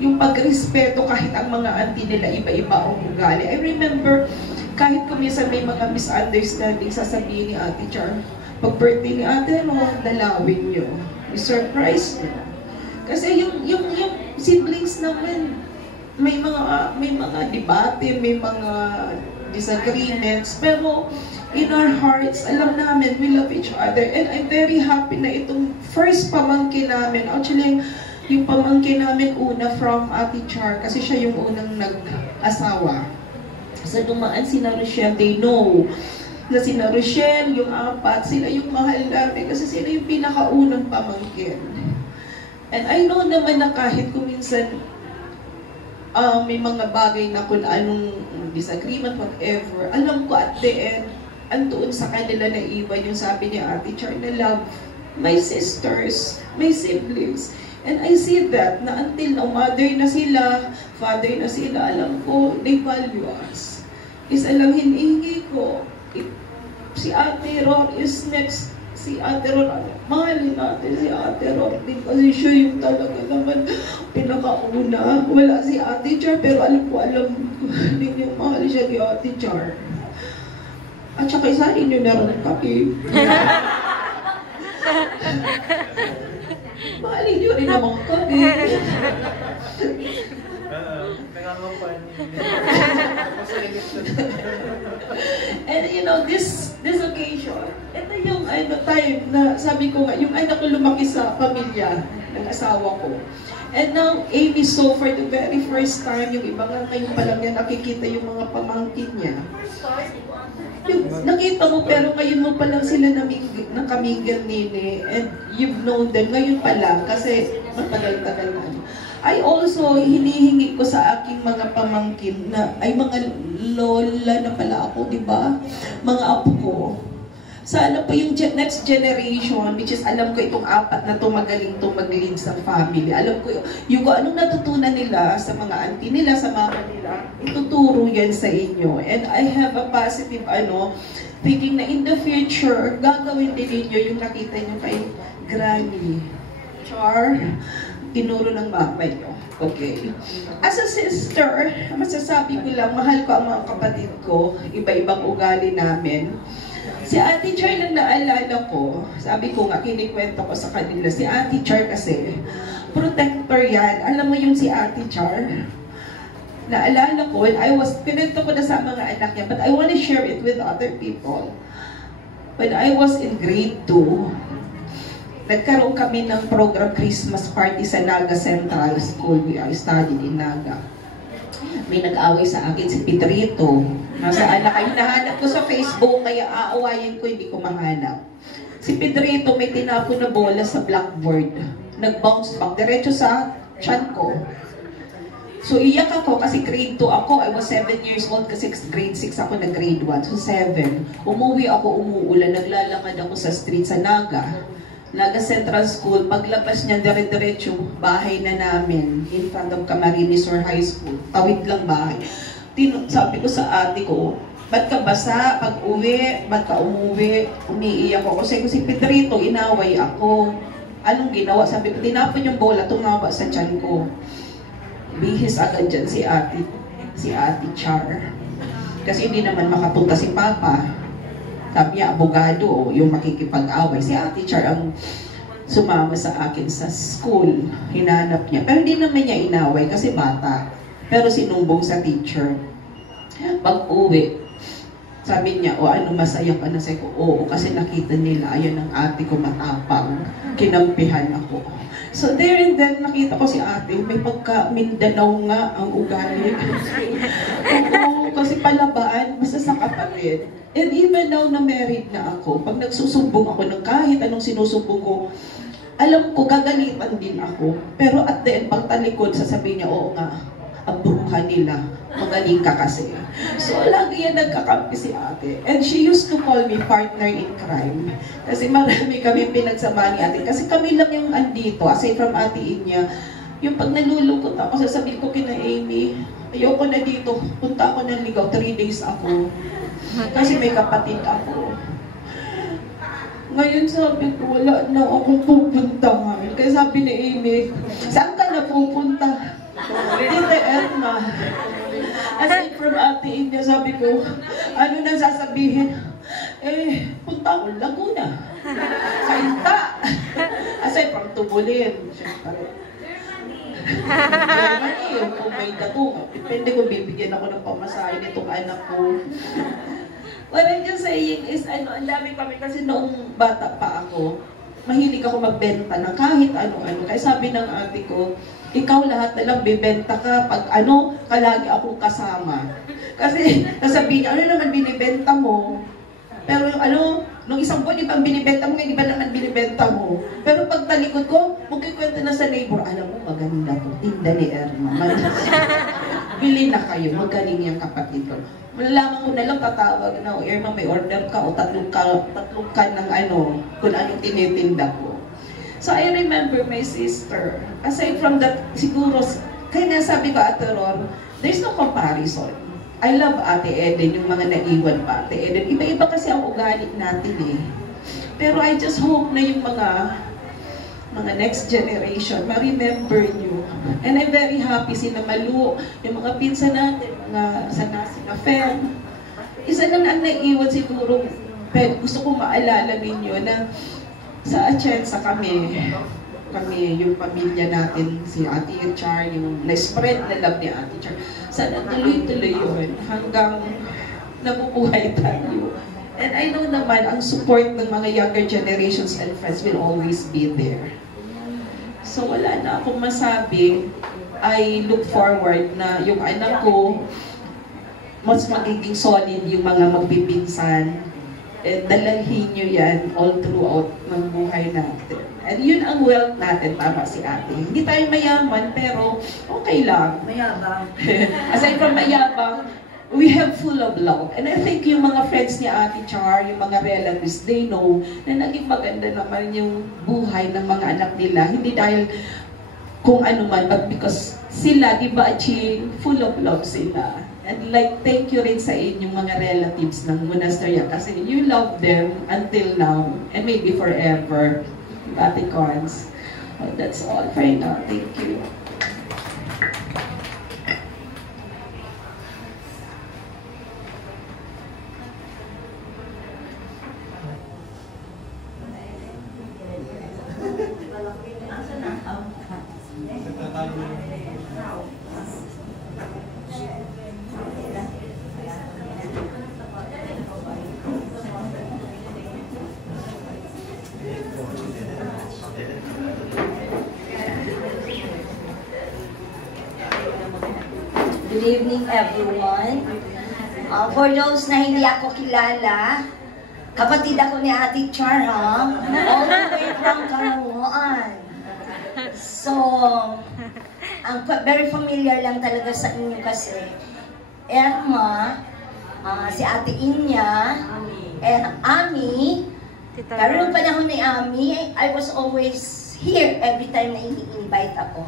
yung pagrespeto kahit ang mga auntie nila iba-iba ang ugali. I remember, kahit kuminsan may mga misunderstanding, sasabihin ni Ate Char, pag birthday ni Ate, dalawin nyo, i-surprise nyo. Kasi yung siblings naman, may mga debate, may mga disagreements, pero in our hearts, alam namin, we love each other. And I'm very happy na itong first pamangkin namin, actually, yung pamangkin namin una from Ate Char, kasi siya yung unang nag-asawa. Sa dumaan sina Rochelle, they know na sina Rochelle, yung apat, sila yung mahal namin, kasi sila yung pinakaunang pamangkin. And I know naman na kahit kuminsan, may mga bagay na kung anong disagreement, whatever, alam ko at the end, andoon sa kanila na iwan yung sabi ni Ate Char na love my sisters, my siblings. And I see that, na until now, mother na sila, father na sila, alam ko, they value us. Isa lang hinihingi ko, si Ate Ron is next, si Ate Ron, mahalin natin si Ate Ron din kasi siya yung talaga naman pinakauna. Wala si Ate Char, pero alam ninyo, mahal siya ni Ate Char. At saka isa ninyo na rin kami. Mahalin nyo rin naman kami. And you know, this occasion, ito yung time na sabi ko nga, yung anak ko lumaki sa pamilya ng asawa ko. And now, Amy saw for the very first time, yung iba nga ngayon pa lang niya nakikita yung mga pamangkin niya. Yung, nakita mo, pero ngayon mo pa lang sila nakaminggan nini, and you've known them ngayon pa lang, kasi matagal-tagal na. I also, hinihingi ko sa aking mga pamangkin na, ay mga lola na pala ako, di ba? Mga apo ko. Sana po yung next generation, which is alam ko itong apat na magaling mag-lead sa family. Alam ko yung anong natutunan nila sa mga auntie nila, sa mama nila, ituturo yan sa inyo. And I have a positive, thinking na in the future, gagawin din ninyo yung nakita nyo kay Granny Char, tinuro ng mama nyo. Okay. As a sister, masasabi ko lang, mahal ko ang mga kapatid ko, iba-ibang ugali namin. Si Ate Char lang naalala ko, sabi ko nga, kinikwento ko sa kanila, si Ate Char kasi, protector yan. Alam mo yung si Ate Char? Naalala ko, pinento ko na sa mga anak niya, but I want to share it with other people. When I was in grade 2, nagkaroon kami ng program Christmas party sa Naga Central School. I studied in Naga. May nag-away sa akin si Pedrito. Nasaan na kayo? Nahanap ko sa Facebook, kaya aawayin ko, hindi ko mahanap. Si Pedrito may tinapon na bola sa blackboard. Nag-bounce back, diretso sa tiyan ko. So iyak ako kasi grade 2 ako. I was 7 years old kasi grade 6 ako na grade 1. So 7. Umuwi ako, umuulan. Naglalakad ako sa street sa Naga. Naga Central School, paglabas niya dire-diretso, bahay na namin, in front of Camarines or High School. Tawid lang bahay. Sabi ko sa ate ko, ba't ka basa? Pag uwi, ba't ka umuwi? Umiiyak ako. Kasi si Pedrito, inaway ako. Anong ginawa? Sabi ko, tinapon yung bola, tumawa sa tiyan ko. Bihis agad dyan si Ate Char. Kasi hindi naman makapunta si Papa. Sabi niya, abogado, yung makikipag-away. Si Ate Char ang sumama sa akin sa school. Hinanap niya. Pero hindi naman niya inaway kasi bata. Pero sinumbong sa teacher. Pag-uwi, Sabi niya, ano, masaya ka na? Sabi ko, oo, kasi nakita nila, ayun ang ate ko matapang, kinampihan ako. So there and then, nakita ko si ate, may pagka-Mindanao nga ang ugali. Oo, kasi palabaan, basta sa kapatid. And even now na married na ako, pag nagsusumbong ako ng kahit anong sinusumbong ko, alam ko, gagalitan din ako. Pero at the end, pagtalikod, sasabihin niya, oo nga, ang buruhan nila, magaling ka kasi. So, lagi yan nagkakampi si ate. And she used to call me partner in crime. Kasi marami kami pinagsama ni ate. Kasi kami lang yung andito, aside from ate Inya. Yung pag nalulungkot ako, sasabihin ko kina Amy, ayoko na dito, punta ako ng Ligaw, 3 days ako. Kasi may kapatid ako. Ngayon sabi ko, wala na akong pupunta. Kaya sabi ni Amy, saan ka na pupunta? Tita Edna. Aside from ate India, sabi ko, ano na sasabihin? Punta ako Laguna. Kainta. Aside from Tubulin. Siyempre. Germany, kung may dato. Depende kung bibigyan ako ng pamasahe nitong anak ko. What I'm just saying is, ang dami kami kasi noong bata pa ako, mahilig ako magbenta ng kahit ano-ano. Kaya sabi ng ate ko, ikaw lahat na lang bibenta ka pag kalagi akong kasama. Kasi nasabihin niya, ano naman binibenta mo? Pero yung nung isang buwan, ibang binibenta mo, ngayon iba naman binibenta mo. Pero pag talikod ko, magkikwento na sa neighbor, alam mo, maganda to, tinda ni Erma. Bili na kayo, magaling yung kapatid ko. Malalaman ko na lang tatawag na, Erma, may order ka o tatlong kan ng kung anong tinitinda ko. So I remember my sister. Aside from that, siguro, kaya nga sabi ko, Ate Ron, there's no comparison. I love Ate Eden, yung mga naiwan pa Ate Eden. Iba-iba kasi ang ugali natin eh. Pero I just hope na yung mga next generation, ma-remember nyo. And I'm very happy sina Malu, yung mga pinsan natin, mga sina Fem. Isa lang ang naiwan siguro, pero gusto ko maalala ninyo na sa Atienza kami, yung pamilya natin, si Ate Char, yung na-spread na love ni Ate Char. Sana tuloy-tuloy yun hanggang nabubuhay tayo. And I know naman, ang support ng mga younger generations and friends will always be there. So wala na akong masabi. I look forward na yung anak ko, mas magiging solid yung mga magbibinsan. Dalhin nyo yan all throughout ng buhay natin. And yun ang wealth natin, tama si ate. Hindi tayo mayaman, pero okay lang. Mayabang. Aside from mayabang, we have full of love. And I think yung mga friends ni Ate Char, yung mga relatives, they know na naging maganda naman yung buhay ng mga anak nila. Hindi dahil kung ano man, but because sila, di ba, full of love sila. And like, thank you rin sa inyong mga relatives ng Monasteria kasi you love them until now and maybe forever. Ate Cons. Oh, that's all for now. Thank you. Good evening, everyone. For those na hindi ako kilala, kapatid ako ni Ate Char, ha? All the way from Karanguan. So, very familiar lang talaga sa inyo kasi. Erma, si Ate Inya, and Ami. Pero nung panahon ni Ami, I was always here every time na ini-invite ako.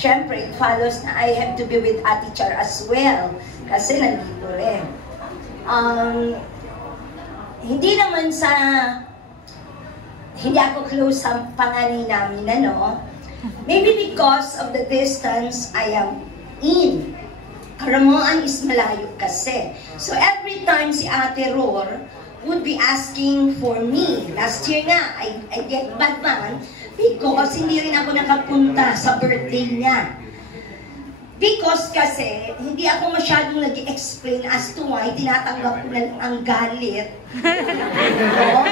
Siyempre, it follows na I have to be with Ate Char as well. Kasi nandito rin. Hindi naman hindi ako close sa panganay namin, Maybe because of the distance I am in. Karanguan is malayo kasi. So every time si Ate Ror would be asking for me. Last year nga, I get bad man because hindi rin ako nakapunta sa birthday niya. Because kasi, hindi ako masyadong nag-explain as to why tinatanggap ko na ang galit. No?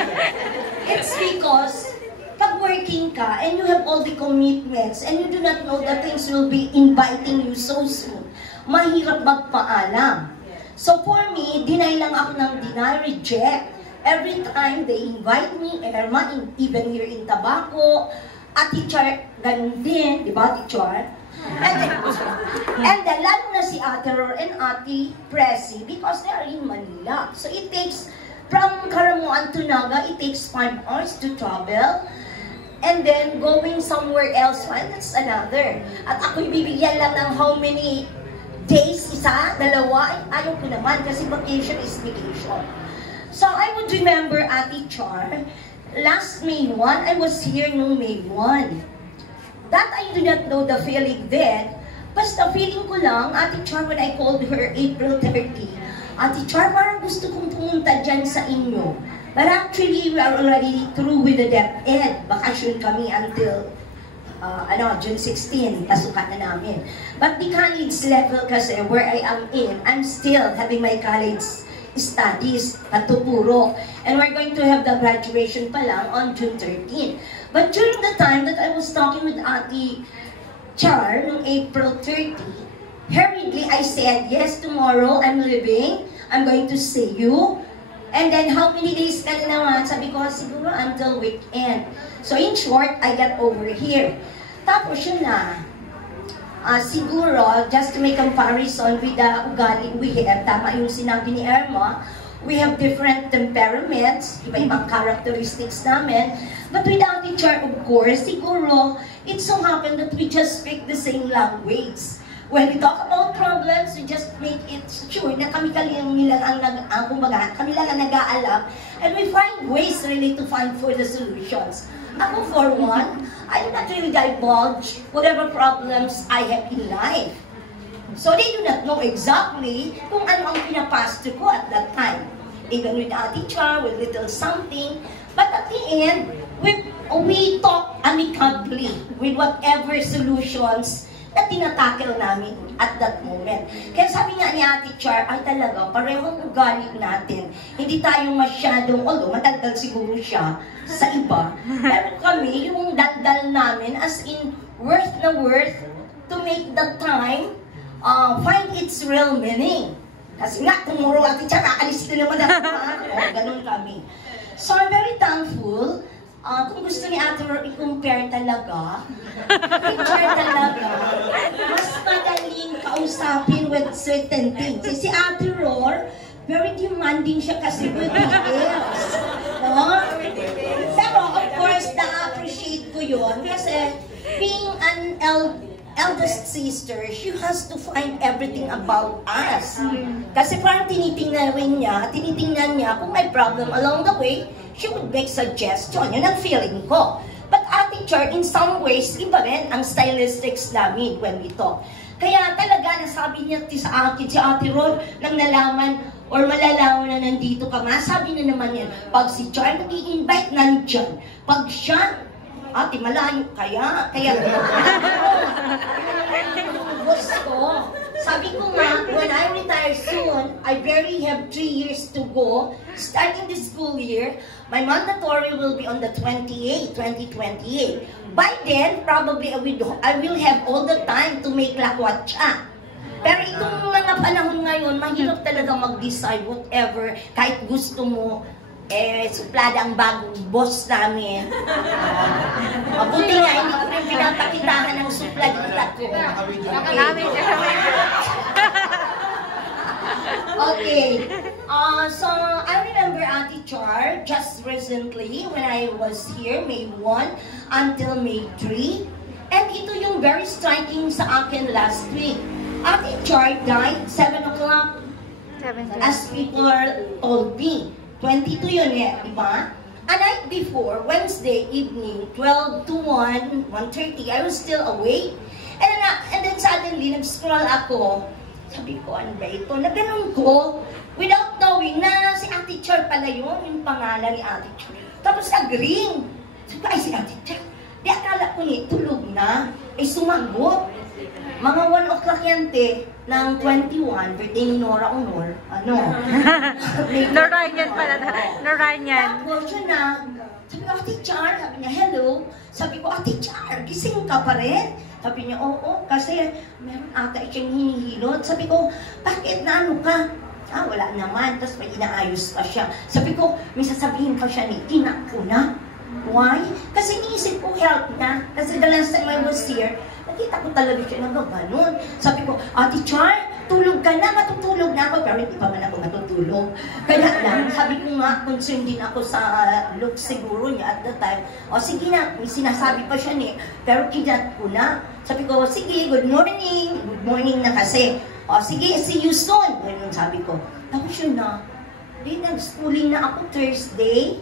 It's because, pag working ka, and you have all the commitments, and you do not know that things will be inviting you so soon, mahirap magpaalam. So for me, deny lang ako ng deny, reject. Every time they invite me, Irma, even here in Tabaco, Ate Char, ganun din, di ba, Ate Char? And then, lalo na si Ate Ror and Ate Presi, because they are in Manila. So it takes, from Karamuan to Naga, it takes 5 hours to travel. And then, going somewhere else, well, that's another. At ako'y bibigyan lang ng how many days, isa, dalawa, ayaw ko naman, kasi vacation is vacation. So I would remember Ate Char, last May 1, I was here noong May 1. That I do not know the feeling then, basta feeling ko lang, Ate Char, when I called her April 30, Ate Char, parang gusto kong pumunta dyan sa inyo. But actually, we are already through with the DepEd. Bakasyon kami until June 16, pasukan na namin. But the college level kasi, where I am in, I'm still having my college studies at Tupuro. And we're going to have the graduation pa lang on June 13. But during the time that I was talking with Ate Char, noong April 30, hurriedly I said, yes, tomorrow I'm leaving, I'm going to see you. And then, how many days ka na naman? Sabi ko, siguro until weekend. So in short, I got over here. Tapos yun na, siguro, just to make comparison with the ugali we have, tama yung sinabi ni Irma, we have different temperaments, iba-ibang characteristics namin. But without each other, of course, siguro, it so happened that we just speak the same language. When we talk about problems, we just make it sure na kami lang kami lang ang nag-aalam, and we find ways really to find for the solutions. Ako, for one, I do not really divulge whatever problems I have in life. So they do not know exactly kung ano ang pinapasto ko at that time. Even with Ate Char, with little something. But at the end, we talk amicably with whatever solutions na tinatakil namin at that moment. Kaya sabi nga ni Ate Char, ay talaga, parehong ugali natin. Hindi tayo masyadong, although matagdal siguro siya sa iba, pero kami, yung daldal namin, as in worth na worth to make the time find its real meaning. Kasi nga, tomorrow Ate Char, aalis na naman ako. Ganun kami. So I'm very thankful. Kung gusto ni Ate Ror i-compare talaga, mas madaling kausapin with certain things. Si Ate Ror, very demanding siya kasi with details. No? Pero of course, na-appreciate ko yun kasi being an eldest sister, she has to find everything about us. Kasi parang tinitingnan niya kung may problem along the way, she would make suggestion. Yun ang feeling ko. But Ate Char, in some ways, iba rin ang stylistics namin when we talk. Kaya talaga, nasabi niya sa akin, si Ate Ror, nang nalaman or malalaman na nandito ka, masabi na naman yan, pag si Char nag-i-invite, nandyan. Pag siya, Ate, malayo kaya gusto. Sabi ko nga, when I retire soon, I barely have 3 years to go. Starting this school year, my mandatory will be on the 2028. By then, probably I will have all the time to make lakwatsa. Pero itong mga panahon ngayon, mahirap talaga mag-decide whatever, kahit gusto mo, suplada ang bagong boss namin. Mabuti nga, hindi ko rin pinapakitahan ng supladita ko. Okay. So, I remember Ate Char just recently when I was here, May 1 until May 3. And ito yung very striking sa akin last week. Ate Char died 7 o'clock. As people told me. 22 yun di ba? A night before, Wednesday evening, 12 to 1, 1:30, I was still awake. And then suddenly, nag-scroll ako. Sabi ko, ano ba ito? Naganon ko, without knowing na si Ate Char pala yun, yung pangalan ni Ate Char. Tapos nag-ring. Sabi ko, ay si Ate Char. Di akala ko niya, tulog na. Ay sumagot. Mga 1 o'clock yan, te, ng 21, birthday ni Nora Honor, ano? Noranyan pala na. Noranyan. Tapos yun na, sabi ko, Ate Char, sabi niya, hello. Sabi ko, Ate Char, gising ka pa rin? Sabi niya, oo, kasi meron ata siyang hinihilot. Sabi ko, bakit na ano ka? Ah, wala naman. Tapos may inaayos pa siya. Sabi ko, may sasabihin pa siya ni Tina ko na. Why? Kasi iniisip ko health na. Kasi the last time I was here, nakita ko talaga siya ng gano'n. Sabi ko, Ate Char, tulog ka na, matutulog na ako. Pero hindi pa man ako matutulog. Kaya lang, sabi ko nga, concerned din ako sa look siguro niya at the time. O sige na, may sinasabi pa siya ni, pero kinat ko na. Sabi ko, sige, good morning. Good morning na kasi. O sige, see you soon. Ganun sabi ko. Tapos yun na, di nag-schooling na ako Thursday.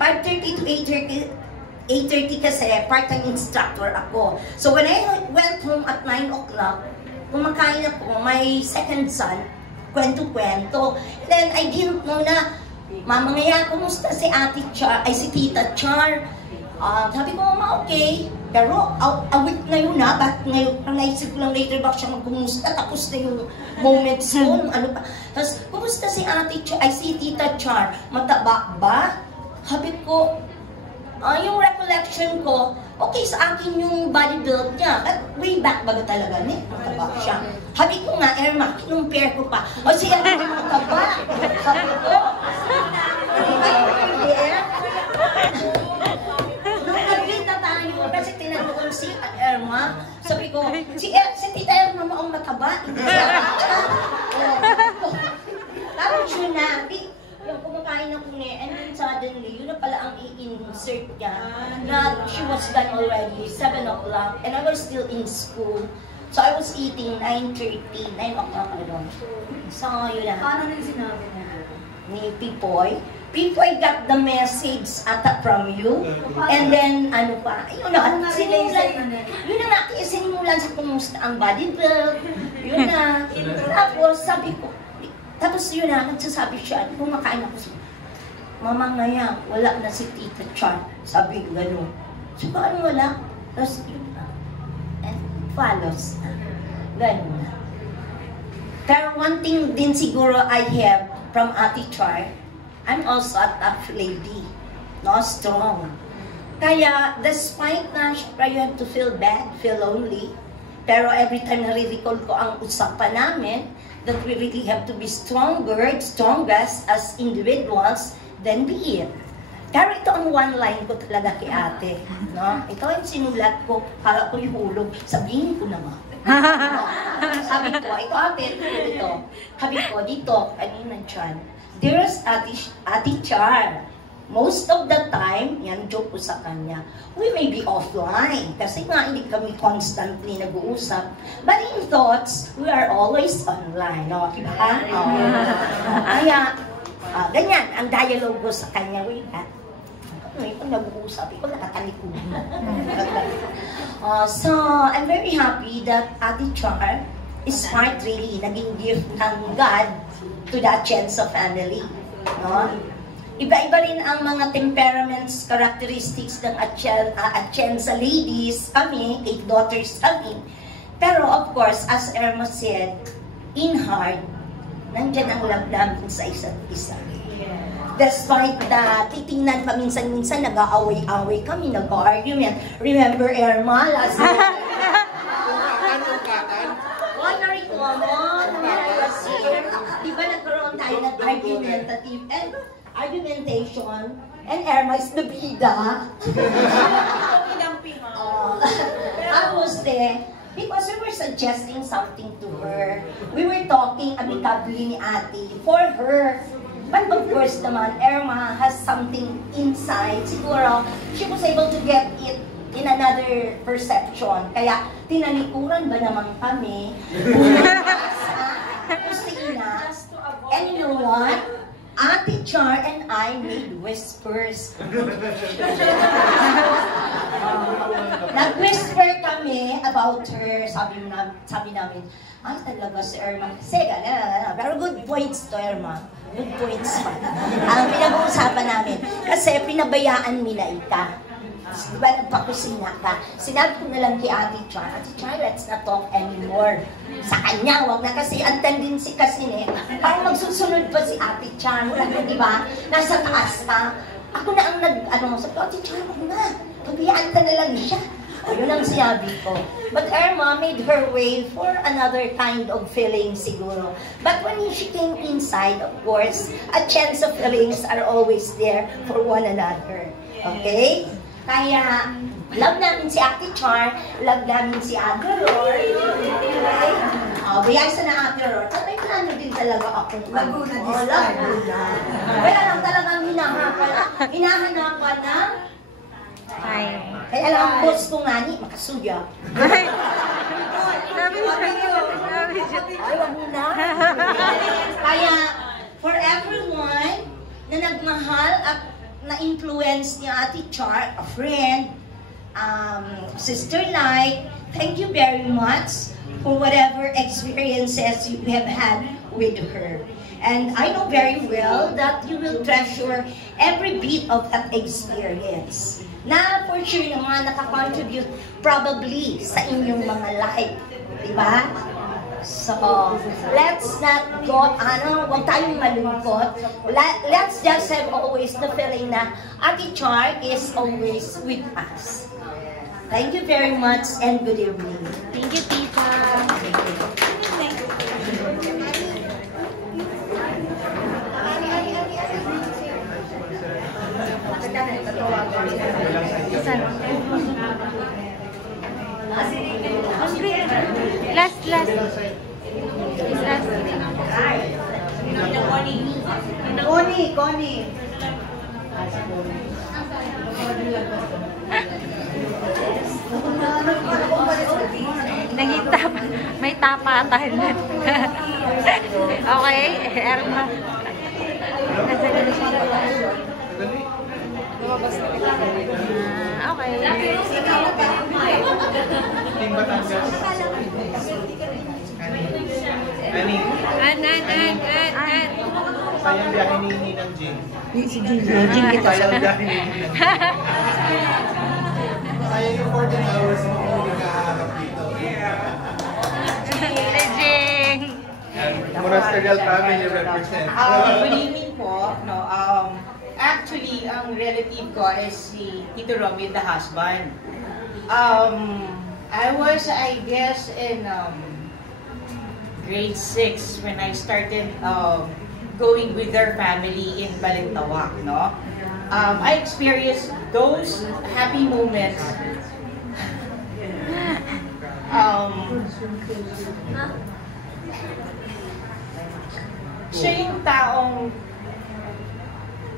5:30 to 8:30 kasi part-time instructor ako. So when I went home at 9 o'clock, kumakain ako, my second son, kwento-kwento. Then I didn't know na, Mama ngaya, kumusta si Ate Char, ay si Tita Char? Sabi ko, Mama, okay. Pero a week na yun na, ba't ngayon, ang naisip ko lang later back siya magkumusta, tapos na yung moments ko, ano pa. Tapos, kumusta si Ate Char, ay si Tita Char, mataba ba? Sabi ko, yung recollection ko, okay sa akin yung body build niya. But way back bago talaga niya, mataba siya. Sabi ko nga, Erma, kinumpare ko pa. O siya, mataba. Sabi ko, nung nag-read na tayo, kasi tinanong ko si Erma, sabi ko, si Tita Erma maong mataba. Hindi siya. Tapos yun na, yung kumakain ako niya, and then suddenly, yun na pala ang i-insert niya, na she was done already, 7 o'clock, and I was still in school. So I was eating 9:30, 9 o'clock, I don't. So yun na. Paano rin sinabi niya? Ni Pipoy. Pipoy got the message ata from you, and then ano pa, yun na, sinimulan, yun na nga, kaya sinimulan sa kumusta ang body build, yun na, tapos sabi ko, tapos yun na, nagsasabi siya, kumakain ako siya. Mama ngaya, wala na si Tita Char. Sabi ko gano'n. So, paano wala? Tapos yun na. And follows na. Gano'n na. Pero one thing din siguro I have from Ate Char, I'm also a tough lady. No, strong. Kaya, despite na, syempre, you have to feel bad, feel lonely. Pero every time nare-recall ko ang usapan namin, that we really have to be strongest as individuals, then be it. Pero ito ang one line ko talaga kay ate. No? Ito yung sinulat ko, kala ko ihulog, sabihin ko naman. Sabi ko, ito ate, ito. Sabi ko, dito, kanina dyan. Dearest Ate Char, most of the time, yan joke ko sa kanya, we may be offline kasi nga hindi kami constantly nag-uusap. But in thoughts, we are always online. No? Diba? Kaya, ganyan, ang dialogue ko sa kanya, wait ha? Pag nag-uusap, ikaw nakatalikod mo. So, I'm very happy that Ate Char is smart really, naging gift ng God to the Atienza family. No? Iba-iba rin ang mga temperaments, characteristics ng Atienza ladies, kami, 8 daughters kami. Pero of course, as Erma said, in heart, nandyan ang love namin sa isa't isa. Despite that, titingnan pa minsan-minsan, nag-aaway-aaway kami, nag-argument. Remember Erma, last night? Na-recall mo, last year, di ba nagkaroon tayo ng argumentative and argumentation, and Erma is the bida. I was there because we were suggesting something to her. We were talking amicably ni ate for her. But of course naman, Erma has something inside. Siguro, she was able to get it in another perception. Kaya, tinalikuran ba naman kami? Kusina. And you know what? Ate Char and I made whispers. Nag-whisper kami about her. Sabi namin, talaga si Erma. Pero good points to Erma. Good points pa. Ang pinag-uusapan namin. Kasi pinabayaan nila ika. Di ba nagpakusina ka? Sinabi ko na lang kay Ate Char, let's not talk anymore. Sa kanya, wag na kasi ang tendency kasi parang magsusunod pa si Ate Char. Wala na, di ba? Nasa taas ka. Ako na ang sabi ko, Ate Char, wag na. Pabiyaan ka na lang siya. O, yun ang sinabi ko. But Irma made her way for another kind of feeling siguro. But when she came inside, of course, a chance of feelings are always there for one another. Okay? Kaya, love namin si Ate Char, love namin si Ate Ror. Okay? Bayasa na Ate Ror. May plano din talaga ako. Laguna this time. Kaya lang talagang hinahanapan ng kaya lang ang boss ko nga makasuya. Ay, wag mo na. Kaya, for everyone na nagmahal at na-influence ni Ate Char, a friend, sister-like, thank you very much for whatever experiences you have had with her. And I know very well that you will treasure every bit of that experience. Na for sure naman nakakontribute probably sa inyong mga life. Diba? So, let's not go, huwag tayong malungkot. Let's just have always the feeling na Ate Char is always with us. Thank you very much and good evening. Thank you, Tita. Last. Connie. May tapatan. Okay, Irma. Okay. Team Batangas. An. Sayang biyahe ni Ninang Jing. Si Jing kita. Sayang biyahe ni Ninang. Sayang yung 14 hours mo kung hindi ka haharap dito. Si Jing. Monasterial family represent. Good evening po. Actually, ang relative ko is si Tito Romy, the husband. I was, I guess, in grade 6 when I started going with their family in Balintawak, no? I experienced those happy moments. Siya yung taong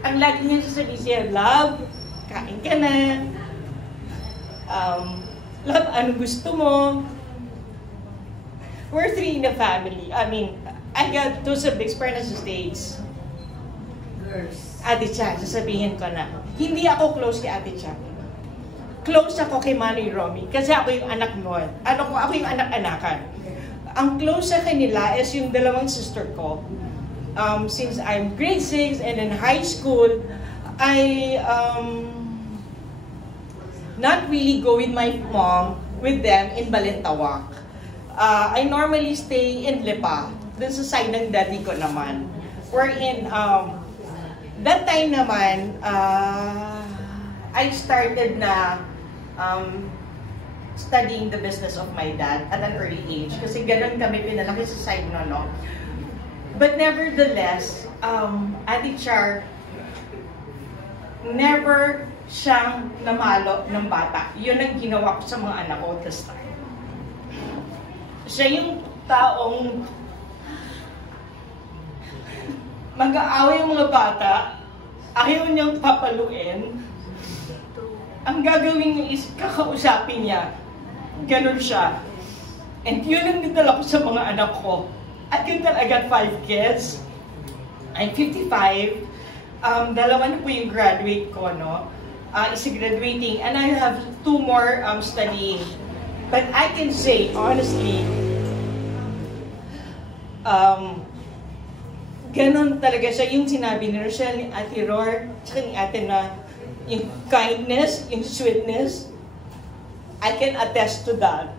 ang lagi niya sasabihin siya, love, kain ka na. Love, ano gusto mo? We're 3 in the family. I mean, I got 2 siblings per nasa States. Ate Cha, sasabihin ko na, hindi ako close kay Ate Cha. Close ako kay Manny Romy kasi ako yung anak mo. Ako yung anak-anakan. Ang close sa kanila is yung dalawang sister ko. Since I'm grade 6 and in high school, I not really go with my mom with them in Balintawak. I normally stay in Lipa, dun sa side ng daddy ko naman. Wherein, that time naman, I started na studying the business of my dad at an early age. Kasi ganun kami pinalaki sa side no. But nevertheless, Ate Char, never siyang namalo ng bata. Yun ang ginawa ko sa mga anak ko this time. Siya yung taong mag-aaway yung mga bata, ayaw niyang papaluin. Ang gagawin niya is kakausapin niya. Ganun siya. And yun ang dinala ko sa mga anak ko. At yun talaga 5 kids. I'm 55. Dalawa na po yung graduate ko, no? Is graduating. And I have 2 more studying. But I can say, honestly, ganun talaga siya. Yung sinabi ni Rochelle, ni Ate Ror, tsaka ni Ate na, yung kindness, yung sweetness. I can attest to that.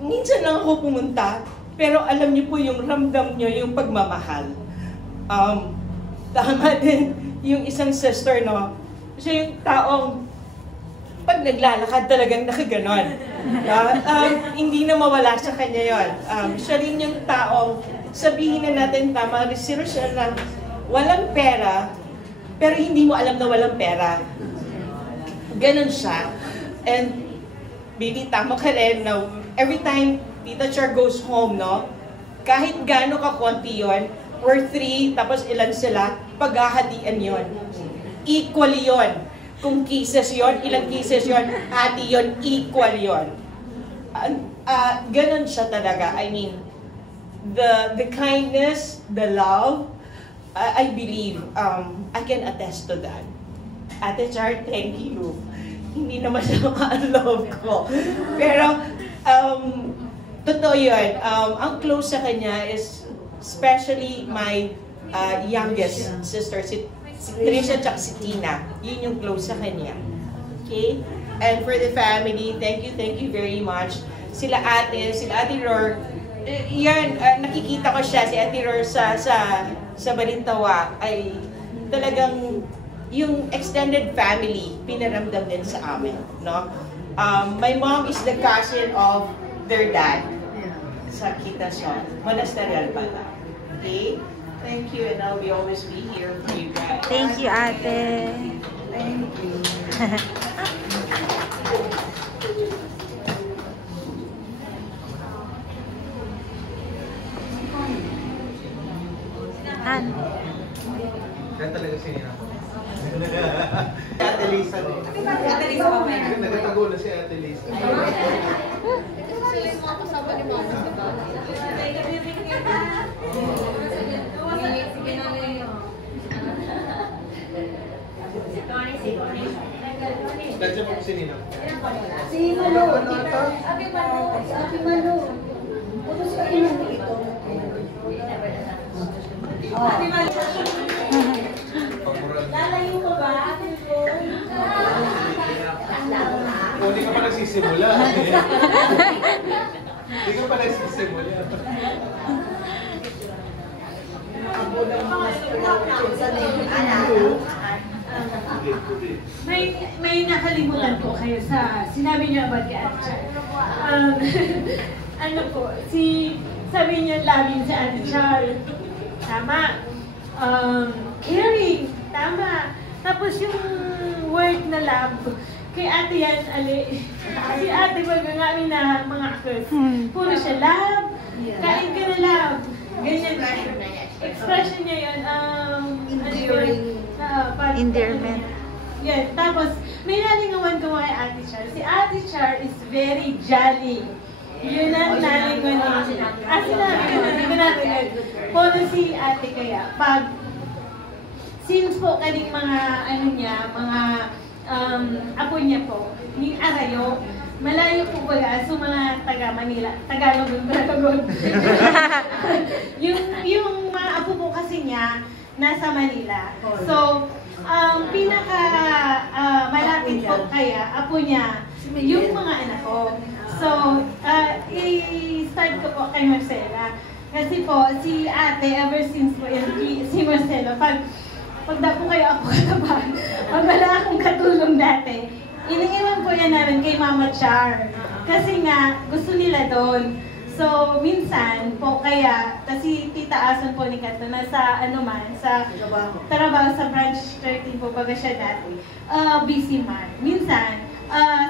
Minsan lang ako pumunta, pero alam niyo po yung ramdam niyo, yung pagmamahal. Tama din yung isang sister, no? Siya yung taong pag naglalakad talagang nakaganon. Hindi na mawala sa kanya yon. Siya rin yung taong sabihin na natin tama, si Rochelle na walang pera, pero hindi mo alam na walang pera. Ganon siya. And baby, tama ka rin na every time Tita Char goes home, no? Kahit gaano ka konti yun, or 3, tapos ilan sila, paghahatian yon. Equally yon. Kung cases yon, ilang cases yon, hati yon, equal yon. Ganon siya talaga. I mean, the kindness, the love, I believe, I can attest to that. Ate Char, thank you. Hindi naman siya maka-love ko. Pero, totoo yun. Ang close sa kanya is, especially my youngest sister, si Trisha at si Tina. Yun yung close sa kanya. Okay? And for the family, thank you very much. Sila Ate Ror, yan, nakikita ko siya, si Ate Ror sa Balintawa, ay talagang yung extended family, pinaramdam din sa amin. No? My mom is the cousin of their dad sa Quitason, Monasterial pala. Okay? Thank you, and I'll always be here for you guys. Thank you, Ate. Thank you. Han. Kaya talaga sinina ko. Ate Lisa rin. Ate Lisa pa ba? Nagtatago na si Ate Lisa. Sila yung mga kasama ni Mama, diba? Sige na rin. Nandiyan po si Nino. Si Malo. Ate Malo. Ate Malo. Putos ka rin mo ito. Ate Malo. Lalayo ka ba? Ate Malo. Hindi ka pa nagsisimula. Hindi ka pa nagsisimula. May nakalimutan po kayo sa sinabi niyo about kay Ate Char. Ano po, sabi niya loving si Ate Char. Tama. Caring. Tama. Tapos yung word na love, kay Ate yan, si Ate wag nga na mga actors. Puro siya love. Kain ka na love. Ganyan. Expression niya yun. Endearing. Endearment. Yan. Tapos, may nalingawan ko kay Ate Char. Si Ate Char is very jolly. Yun ang nalingawan niya. Sinabi ko na, hindi ko natin. Puro si Ate kaya. Since po kaning mga, mga apo niya po, yung Arayo, malayo po pala, so mga taga-Manila, Tagalog, yung mga apo po kasi niya, nasa Manila. So, malapit po kaya, apo niya, yung mga anak ko. So, i-start ko po kay Marcela. Kasi po, si Ate, ever since po si Marcela, pagda po kayo ako kataban, pag wala akong katulong dati, iniiwan po yan namin kay Mama Char. Kasi nga, gusto nila doon. So, minsan po kaya, kasi Tita Ason po ni Kato, nasa trabaho sa branch 13 po baga siya dati, busy man. Minsan,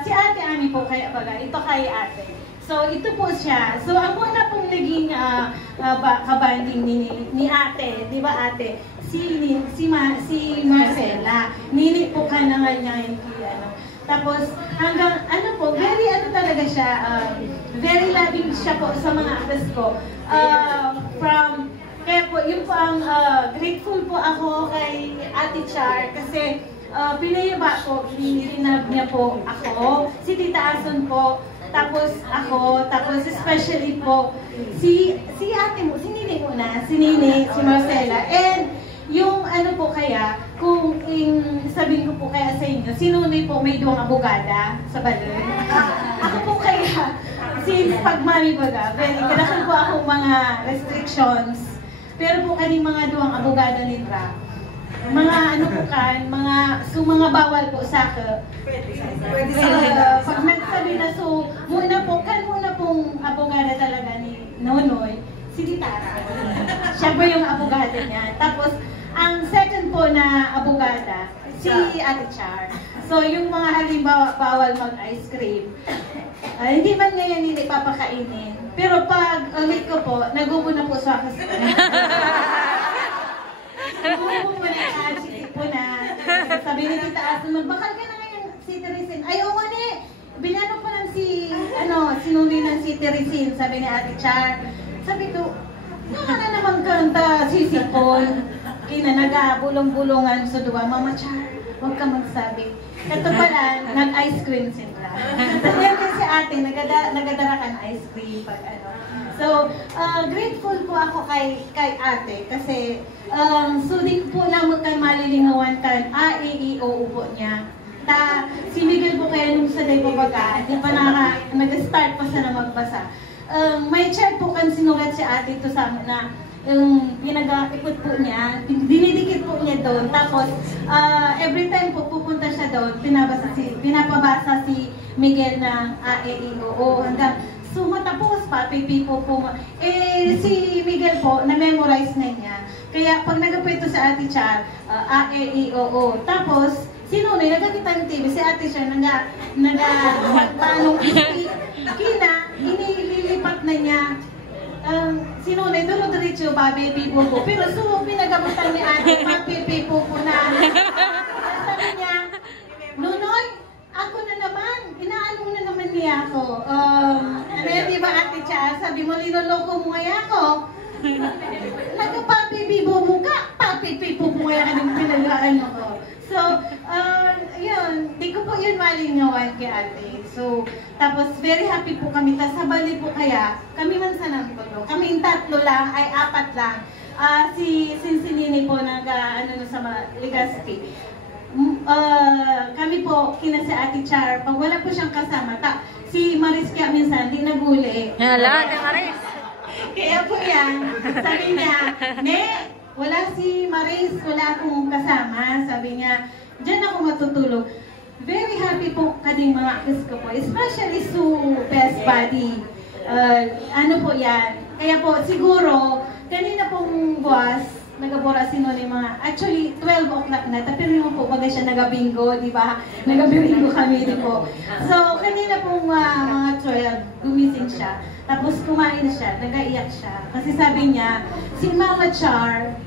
si Ate Ami po kaya baga, ito kay Ate. So, ito po siya. So, ang una pong naging kabanding ni Ate, di ba Ate? Si Marcela. Nini po ka na nga niya Tapos, hanggang, very talaga siya, very loving siya po sa mga apas ko. Kaya po, yun po ang grateful po ako kay Ate Char kasi pinayaba po, rinab niya po ako, si Tita Ason po, tapos ako, tapos especially po, si ate mo, si Nini muna, si Nini, si Marcela, and yung ano po kaya, kung sabihin ko po kaya sa inyo, si Nunoy po may duwang abogada sa balon. Ako po kaya, since pag-mami baga, kailangan po akong mga restrictions, pero po kaning mga duwang abogada ni Dra, mga ano po kan, mga bawal po sa akin. Pwede pag nagsabi na, so, muna pong abogada talaga ni Nonoy, si Ditara. Siya po yung abogada niya. Tapos, ang second po na abogada, si Ate Char. So, yung mga halimbawa, bawal mag-ice cream, hindi man ngayon hindi papakainin. Pero pag ulit ko po, nagumuna po sa akin. Nagumuna po na, sabi ni Tita Aso, magbakal ka na ngayon si Teresin. Ay, oo nga binano pa lang si Nunoy ng si Teresin, sabi ni Ate Char. Sabi ko, na naman kanta sisipon. Kinanaga, bulong-bulungan sa duwa. Mama Char, huwag ka magsabi. Ito pala, nag-ice cream sila. Tapos yan si ate, nagadara ka ng ice cream. Pag, ano. So, grateful po ako kay ate kasi suding po naman kan malilingawan kan AEIO po niya. Si Miguel po kaya nung sa day po baga, di pa nag-start pa siya na magbasa. May chat po kan sinulat si ate ito sa amin na yung pinag-ikot po niya, dinidikit po niya doon. Tapos, every time po pupunta siya doon, pinapabasa si Miguel ng AEIO hanggang matapos pa, pipipo po. Si Miguel po, na-memorize na niya. Kaya pag nagapito sa Ate Char, AEIO. Tapos, si Nunoy, nagkakita ng TV, si Ate Char, nagtanong kina, inililipat na niya. Si Nunoy, dulo-diretso ba, baby po po. Pero pinagamutan ni Ate, mapipipo po na. Sabi niya, Nunoy, ako na naman, inaano na naman niya ako. Ano yan, di ba Ate Char? Sabi mo, linuloko mo kaya ako. Nagpa-papipipo mo ka, papipipo mo kaya ka ng pinagalaan mo ko. So, yun, di ko po yun malingawan kay ate. So, tapos very happy po kami. Tapos sa bali po kaya, kami man sa nangkulo. Kaming 3 lang, ay 4 lang. Si Sinsinini po sa Legazpi. Kami po, kina si Ate Char, pag wala po siyang kasama, si Maris kaya minsan, di naguli. Hala, Maris! Kaya po yan, sabi niya, wala si Maris, wala akong kasama. Sabi niya, dyan ako matutulog. Very happy po kading mga kiss ko po, especially best buddy. Ano po yan? Kaya po, siguro, kanina pong buwas, nagabora si Nunoy actually 12 o'clock na, pero yung po baga siya nagabingo, di ba? Nagabingo kami, di po. So, kanina pong mga 12, gumising siya. Tapos kumain siya, nagaiyak siya. Kasi sabi niya, si Mama Char,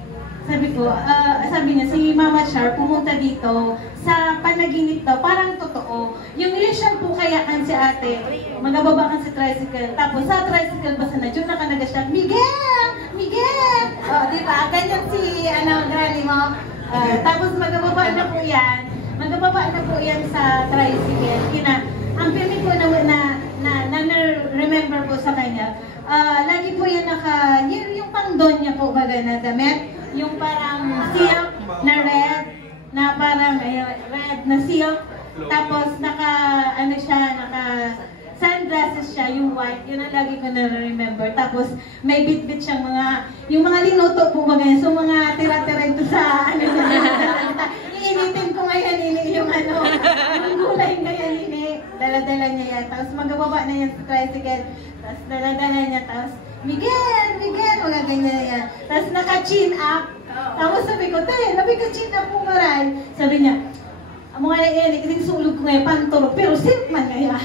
sabi niya, si Mama Char pumunta dito sa panaginip daw, parang totoo. Yung usual po kaya kan si ate, magababa kan si tricycle, tapos sa tricycle basta na, dyan nakanaga siya, Miguel! Miguel! Di ba? Ganyan si, granny mo. Tapos magababa na po yan sa tricycle. Ang pinig ko na-remember po sa kanya, lagi po yan yung pang-don niya po baga na damit, yung parang silk na red, na parang red na silk, tapos sunglasses siya, yung white, yun ang lagi ko na-remember. Tapos may bit-bit siyang yung mga linuto po ba ganyan, so mga tira-tira ito sa iinitin ko ngayon, yung gulay ngayon, dala-dala niya yan. Tapos magababa na yan sa tricycle, tapos dala-dala niya, tapos Miguel, mga ganyan yan. Tapos naka-chin up. Tapos sabi ko, chin up mo maray. Sabi niya, mga kasi sulog ko ngayon, panturo, pero silk man ngayon.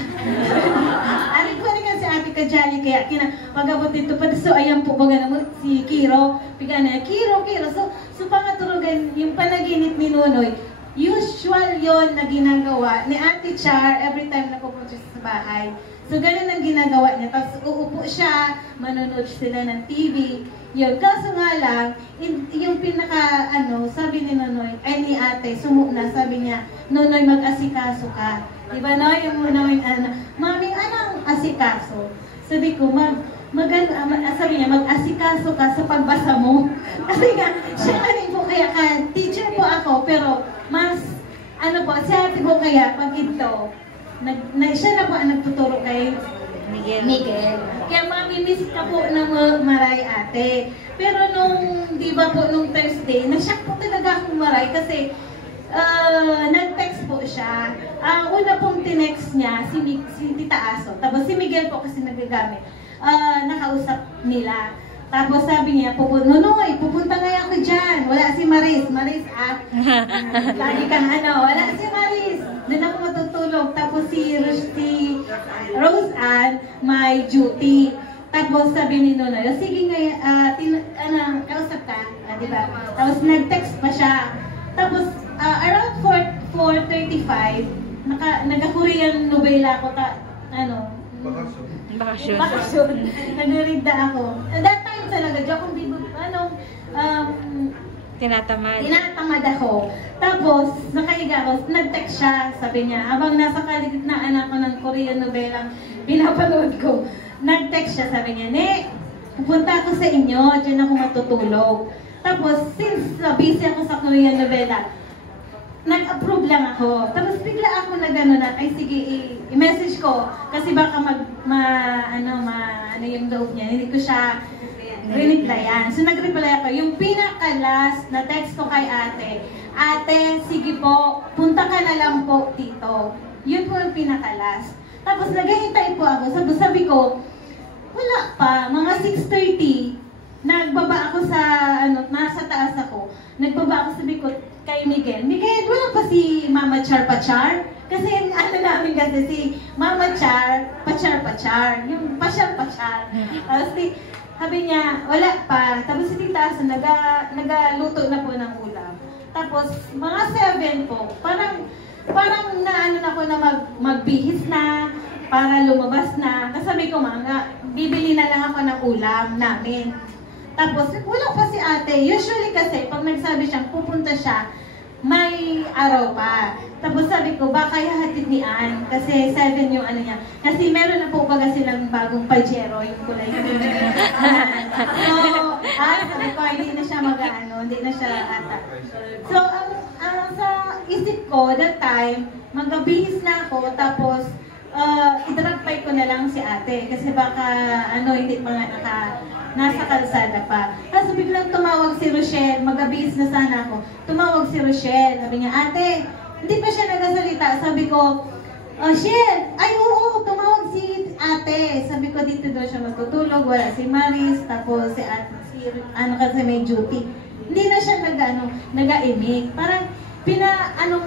Aling ko na si ate Kajali, kaya pag-abot dito, so ayan po baga naman si Kiro, Kiro. So pangaturugan, yung panaginip ni Nunoy, usual yon na ginagawa ni Ate Char every time na pupunta siya sa bahay. So ganun ang ginagawa niya. Tapos uupo siya, manonood sila ng TV. Yun. Kaso nga lang, yung sabi ni Nunoy, ay ni ate, sumuna, sabi niya, Nunoy, mag-asikaso ka. Diba, no? Yung Nunoy, maming, anong asikaso? Sabi ko, sabi niya, mag-asikaso ka sa pagbasa mo. Kasi nga, siya po kaya ka, teacher po ako, pero mas, si ate po kaya, pag ito, siya na po ang nagtuturo kay Miguel. Kaya mamimiss ka po na maray ate. Pero di ba po, nung Thursday, na-shock po talaga akong maray kasi nag-text po siya. Ang una pong tinext niya, si Tita Aso. Tapos si Miguel po kasi nagagamit. Nakausap nila. Tapos sabi niya, Nonoy, pupunta ngayon ako dyan. Wala si Maris. Maris, lagi kang wala si Maris. Doon ako matutulog. Tapos si Rose Ann, may duty. Tapos sabi ni Nonoy, sige ngayon, kausap ka. Diba? Tapos nag-text pa siya. Tapos around 4:35, nag-Korean novela ako. Bakasyon. Nag-read na ako. At that time talaga, Jokong Bibo, tinatamad ako. Tapos, nakahiga ako, nag-text siya, sabi niya, habang nasa kaligitnaan ako ng Korean novelang pinapanood ko, nag-text siya, sabi niya, pupunta ako sa inyo, dyan ako matutulog. Tapos, since busy ako sa Korean novela, nag-approve lang ako. Tapos bigla ako ay sige, i-message ko. Kasi baka yung loob niya. Hindi ko siya re-replyan. So nag-reply ako. Yung pinaka-last na text ko kay ate, sige po, punta ka na lang po dito. Yun po yung pinaka-last. Tapos naghihintay po ako. Sabi ko, wala pa. Mga 6:30, nagbaba ako sa, nasa taas ako. Nagbaba ako, sabi ko, kay Miguel, wala pa si Mama Char Pachar? Kasi namin kasi si Mama Char, Pachar, yung Pachar. Tapos sabi niya, wala pa. Tapos si Tita Asa, nagaluto na po ng ulam. Tapos mga 7 po, parang ako na magbihis na, para lumabas na. Kasi sabi ko, bibili na lang ako ng ulam namin. Tapos, wala pa si ate. Usually kasi, pag nagsabi siya, pupunta siya, may araw pa. Tapos sabi ko, baka ihahatid ni Ann. Kasi 7 yung niya. Kasi meron na po baga silang bagong Pajero, yung kulay. So, sabi ko, hindi na siya hindi na siya ata. So, sa isip ko, that time, magabihis na ako, tapos, i-drag-by ko na lang si ate. Kasi baka, hindi pa nga nasa kalsada pa. Tapos biglang tumawag si Rochelle, mag-abis na sana ako. Tumawag si Rochelle, sabi niya, ate, hindi pa siya nagasalita. Sabi ko, Shell, ay oo, tumawag si ate. Sabi ko, dito daw siya matutulog, wala si Maris, tapos si ate, kasi may duty. Hindi na siya nag-imik. Parang,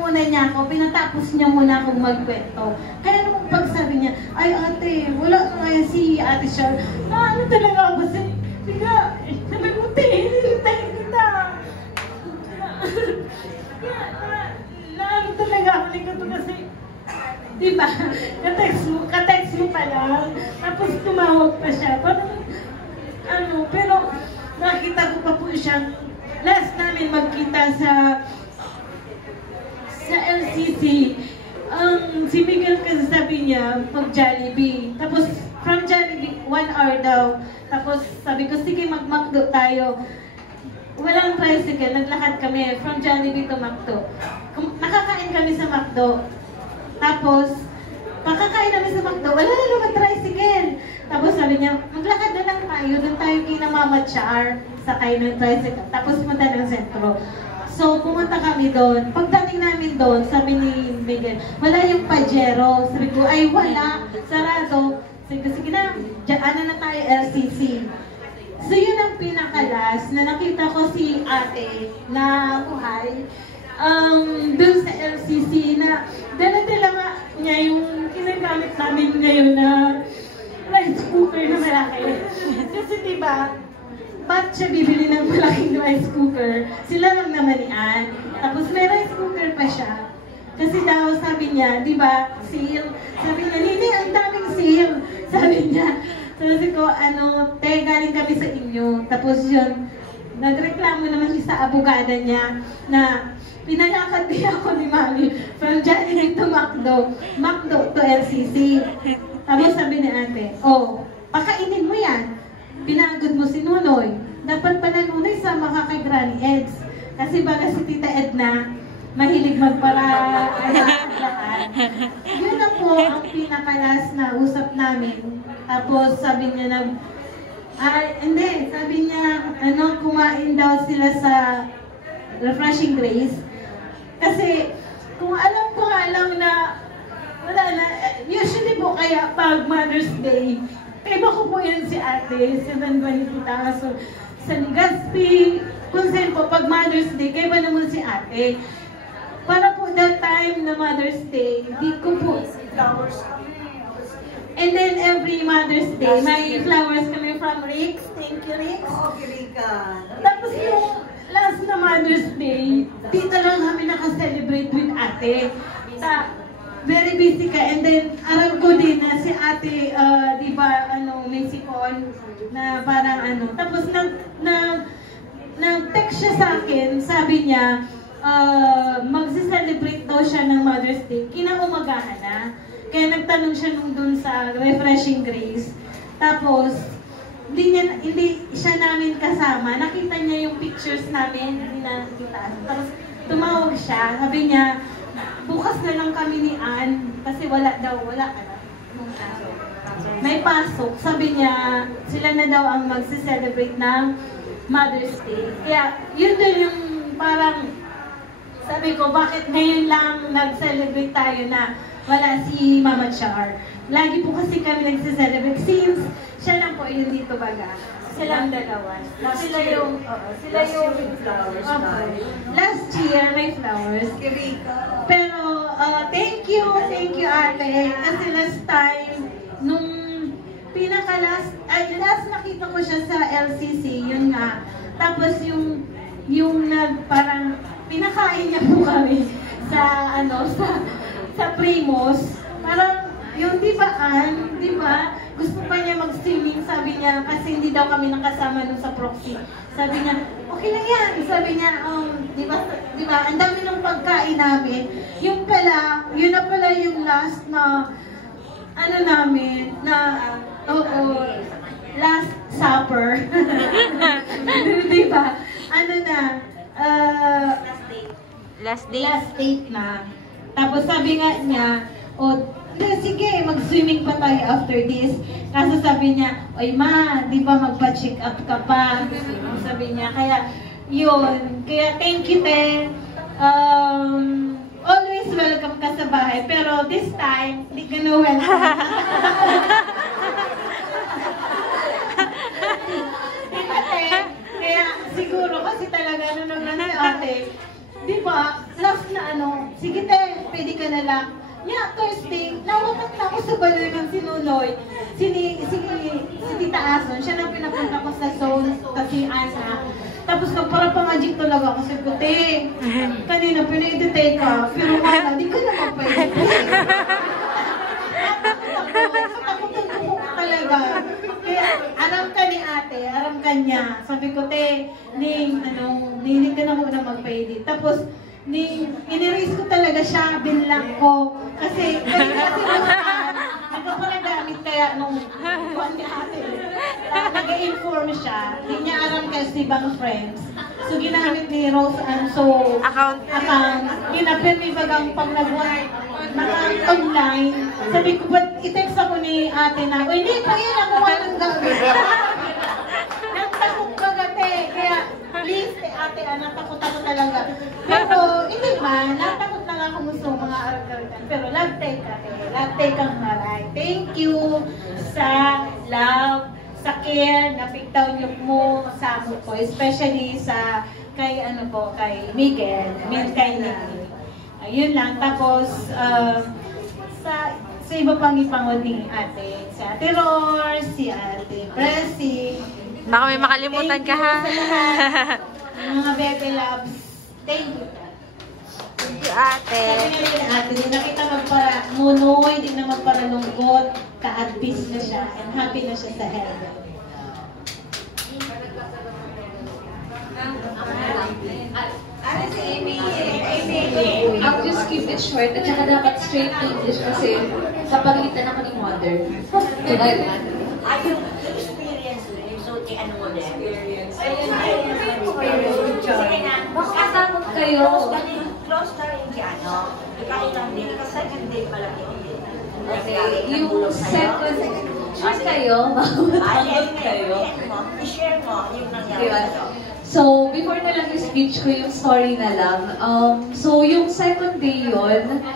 muna niya ako, pinatapos niya muna akong magkwento. Kaya nung pagsabi niya, ay ate, wala na ngayon si ate Shell. Talaga ako kasi, sabi mo, hinihintay kita. Talaga ako likod kasi, diba, ka-text mo pa lang, tapos tumawag pa siya. Parang, pero nakita ko pa po siya, last namin magkita sa LCC, si Miguel kasi sabi niya, mag-Jollibee. Tapos, from Jollibee, 1 hour daw. Tapos, sabi ko, sige, mag-McDo tayo. Walang tricycle, naglakad kami from Jollibee to McDo. Nakakain kami sa McDo. Tapos, pakakain namin sa McDo, wala na naman tricycle. Tapos sabi niya, maglakad na lang tayo, doon tayo kina Mama Char, sakay ng tricycle. Tapos punta ng sentro. So, pumunta kami doon. Pagdating namin doon, sabi ni Miguel, wala yung Pajero. Sabi ko, ay wala, sarado. Sabi ko, sige na, na tayo LCC. So, yun ang pinakalas na nakita ko si ate na buhay. Doon sa LCC na dala-dala nga niya yung kinagamit namin ngayon na rice cooker na malaki. Kasi diba, ba't siya bibili ng malaking rice cooker? Sila lang naman ni Ann. Tapos may rice cooker pa siya. Kasi daw sabi niya, di ba, seal. Sabi niya, Nini, ang daming seal. Sabi niya. Sabi ko, galing kami sa inyo. Tapos yun, nagreklamo naman siya sa abogada niya na pinalakad din ako ni Mami from Jollibee to McDo to LCC. Tapos sabi ni ate, pakainin mo yan. Pinagod mo si Nunoy. Dapat pala Nunoy sama ka kay Granny Eds. Kasi baka si Tita Edna, mahilig magpara-lahat. Yun na po ang pinakalas na usap namin. Tapos sabi niya sabi niya, kumain daw sila sa Refreshing Grace. Kasi, kung alam ko nga lang na, wala na, usually po kaya pag Mother's Day, iba ko po yan si ate, si Manbanitita, so, sa Legazpi, kung saan po, pag Mother's Day, kaya ba naman si ate? Para po that time na Mother's Day, di ko po flowers kami. And then every Mother's Day, may flowers kami from Rix. Thank you, Rix. Tapos yung last na Mother's Day, dito lang kami nakaselebrate with ate. Very busy ka. And then, aram ko din na si ate, di ba, may sipon na parang Tapos nag-text siya sa akin, sabi niya, mag-celebrate daw siya ng Mother's Day. Kinaumagahan na. Kaya nagtanong siya nung dun sa Refreshing Grace. Tapos, hindi siya namin kasama. Nakita niya yung pictures namin, hindi na kita. Tapos, tumawag siya. Sabi niya, bukas na lang kami ni Ann, kasi wala may pasok. Sabi niya, sila na daw ang magse-celebrate ng Mother's Day. Kaya, yun din yung parang, sabi ko, bakit ngayon lang nag-celebrate tayo na wala si Mama Char. Lagi po kasi kami nagse-celebrate since siya lang po yun dito baga. Sila ang dalawa. Sila yung flowers. Last year, may flowers. Pero, thank you ate. Kasi last time, nung last nakita ko siya sa LCC, yun nga. Tapos yung parang, pinakain niya po kami sa Primos. Parang, yung di ba, gusto pa niya mag-swimming, sabi niya, kasi hindi daw kami nakasama nun sa proxy. Sabi niya, okay lang yan. Sabi niya, di ba, ang dami ng pagkain namin. Yun na pala yung last na, namin, last supper. Di ba? Last date na. Tapos sabi nga niya, sige, mag-swimming pa tayo after this. Kaso sabi niya, oy ma, di ba magpa-check up ka pa? Sabi niya, kaya yun. Kaya thank you, te. Always welcome ka sa bahay. Pero this time, hindi ka na welcome. Kaya siguro kasi talaga nung si ate, di ba, last na sige te, pwede ka na lang. Thursday, nawatak na ako sa baloy ng sinunoy. Si Tita Ason, siya nang pinapunta ko sa zone, kasi Ana. Tapos nagpara-pamagic talaga ako sa puti. Kanina, pinay-detect ka, pero wala, di ko na magpa-edit. Takot talaga. Kaya, aram ka ni ate, aram ka niya. Sabi ko, te, hindi ka na muna magpa-edit. Tapos, in-erase ko talaga siya, binlock ko. Kasi nagpapalagamit kaya nung buwan ni ate. Nag-inform siya, hindi niya alam kasi ibang friends. So, ginamit ni Rose account. Ginapin bagang pag nag-online. Sabi ko, ba't i-text ako ni ate na, hindi pa yan, nakuha ng gawin. Nagtakot ka gate. Kaya, please, ate, natakot ako talaga. Pero, hindi man, natakot lang ako gusto mga arag-aragan. Pero, love take ang maray. Thank you sa love, sa care, na pigtaw niyo mo sa amo ko. Especially kay Miguel, kay Nicky. Ayun lang. Tapos, sa iba pang ipangod ni ate. Si ate Roar, si ate Pressy. Baka may makalimutan ka ha. Mga bebe loves. Thank you. Thank you ate. Sabi nga ate, di na kita magpara-munoy, di na magparalungkot. Ka-at peace na siya and happy na siya sa heaven. I'll just keep it short at saka dapat straight to English kasi kapalitan ako ni mother. Diba? Ay, yung experience mo, yung so, ano mo din? Experience. Sige na, Kasama kayo. Close na rin si ano. Ikailang din, second day pa lang yun. Okay, yung second, kayo, Ay, kayo. I-share mo yung nangyari. Diba? So, before na lang yung speech ko, yung story na lang. So, yung second day yun,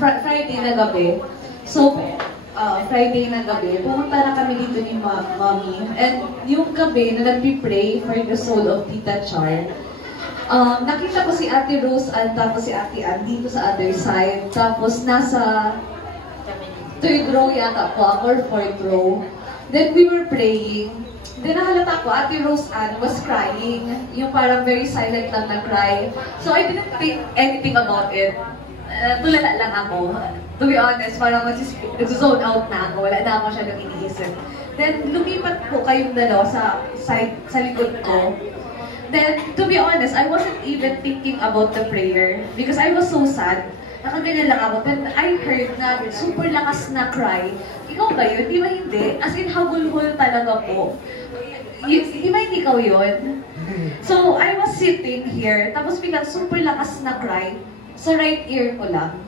Friday na gabi. So, Friday na gabi, pumunta na kami dito ni Mommy. And yung gabi na nagpipray for the soul of Tita Char, nakita ko si Ate Rose Ann, tapos si Ate Ann dito sa other side. Tapos nasa third row yata po ako, or fourth row. Then we were praying. Then nahalata ko, Ate Rose Ann was crying. Yung parang very silent lang na cry. So I didn't think anything about it. Tulala lang ako. To be honest, parang nag-zone out na ako. Wala na ako siya nang iniisip. Then lumipat po kayong dalawa sa likod ko. Then, to be honest, I wasn't even thinking about the prayer because I was so sad. Nakaganyan lang ako. Then I heard na super lakas na cry. Ikaw ba yun? Di ba hindi? As in, habulhul talaga po. Di ba hindi ikaw yun? So, I was sitting here, tapos biglang super lakas na cry sa right ear ko lang.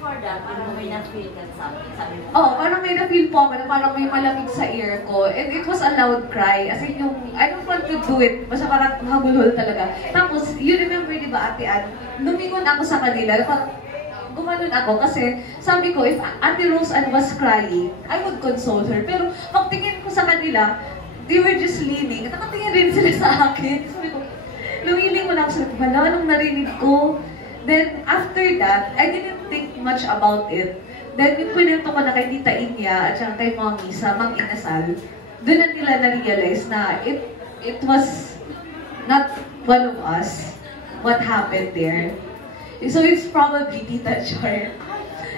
Before that, parang may na-feel ka sabi mo? Oo, parang may na-feel po ako na parang may malamig sa ear ko. And it was a loud cry. As in yung, I don't want to do it. Basta parang habulhul talaga. Tapos, you remember, di ba, Ate Ann, lumingon ako sa kanila. Parang gumanon ako kasi sabi ko, if Ate Rose Ann was crying, I would console her. Pero pagtingin ko sa kanila, they were just leaning. Nakatingin rin sila sa akin. Sabi ko, lumilingon ako sa wala, anong narinig ko? Then, after that, I didn't think much about it. Then, yung pinento ko na kay Tita Inya at saka kay Mommy sa Mang Inasal, doon na nila na-realize na it was not one of us what happened there. So, it's probably Tita Char.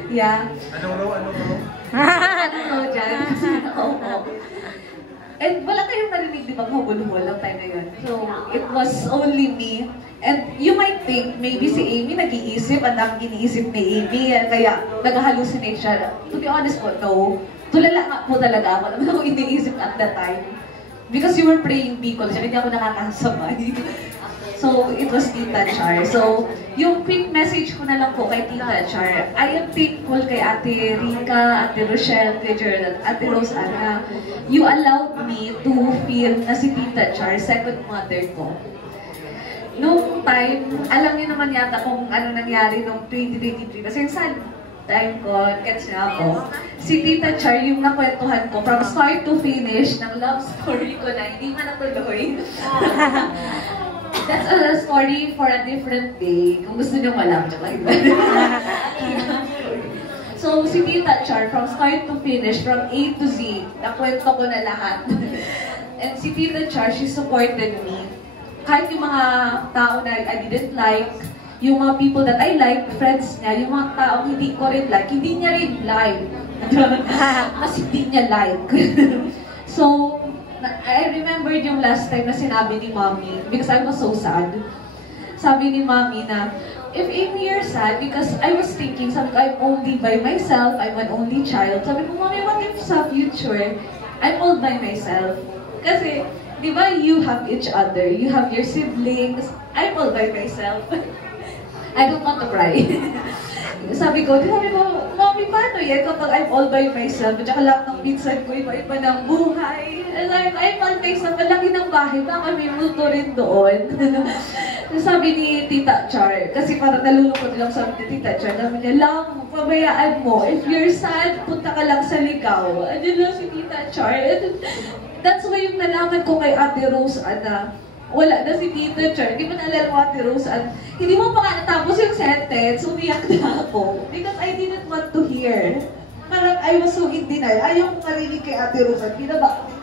Yeah. Anong row? Anong row dyan? Oo. And wala kayong narinig, di ba, hubul-hubul lang tayo ngayon. So, it was only me. And you might think, maybe si Amy nag-iisip, ang daming iniisip ni Amy, kaya nag-hallucinate siya. To be honest po, no. Tulala nga po talaga ako. Naman ako iniisip at that time. Because you were praying Bicol, siya hindi ako nakakasabay. So, it was Tita Char. So, yung quick message ko na lang po kay Tita Char, I am thankful kay Ate Rica, Ate Rochelle, Ate Gerald, Ate Rose Ann, you allowed me to feel na si Tita Char, second mother ko. Noong time, alam niyo naman yata kung ano nangyari noong 2023. Kasi yung sad time ko, gets niya ako. Si Tita Char, yung nakwentuhan ko, from start to finish, ng love story ko na hindi man natuloy. That's a story for a different day. Kung gusto niyo malaman, So, si Tita Char, from start to finish, from A to Z, nakwento ko na lahat. And si Tita Char, she supported me. Kahit yung mga tao na I didn't like, yung mga people that I like, friends niya, yung mga tao hindi ko rin like, hindi niya rin like. Mas hindi niya like. So, I remembered yung last time na sinabi ni Mommy, because I was so sad. Sabi ni Mommy na, if Amy, you're sad, because I was thinking, sabi ko, I'm only by myself, I'm an only child. Sabi ko, Mommy, what if sa future, I'm all by myself? Kasi, di ba, you have each other, you have your siblings, I'm all by myself. I don't want to cry. Sabi ko, Mommy, paano yan kapag I'm all by myself? At saka lahat ng pinsan ko, iba-iba ng buhay. I'm all by myself, ang laki ng bahay, baka may multo rin doon. Sabi ni Tita Char, kasi parang nalulungkot lang sabi ni Tita Char, sabi niya, lang, pabayaan mo, if you're sad, punta ka lang sa ligaw. Andiyan lang si Tita Char. That's why yung nalaman ko kay Ate Rose Ann, wala na si Tita Char. Di ba naalala mo, Ate Rose Ann? Hindi mo pa nga natapos yung sentence, umiyak na ako. Because I didn't want to hear. Parang I was so in denial. Ayaw kong narinig kay Ate Rose Ann. Pinaba ako ko.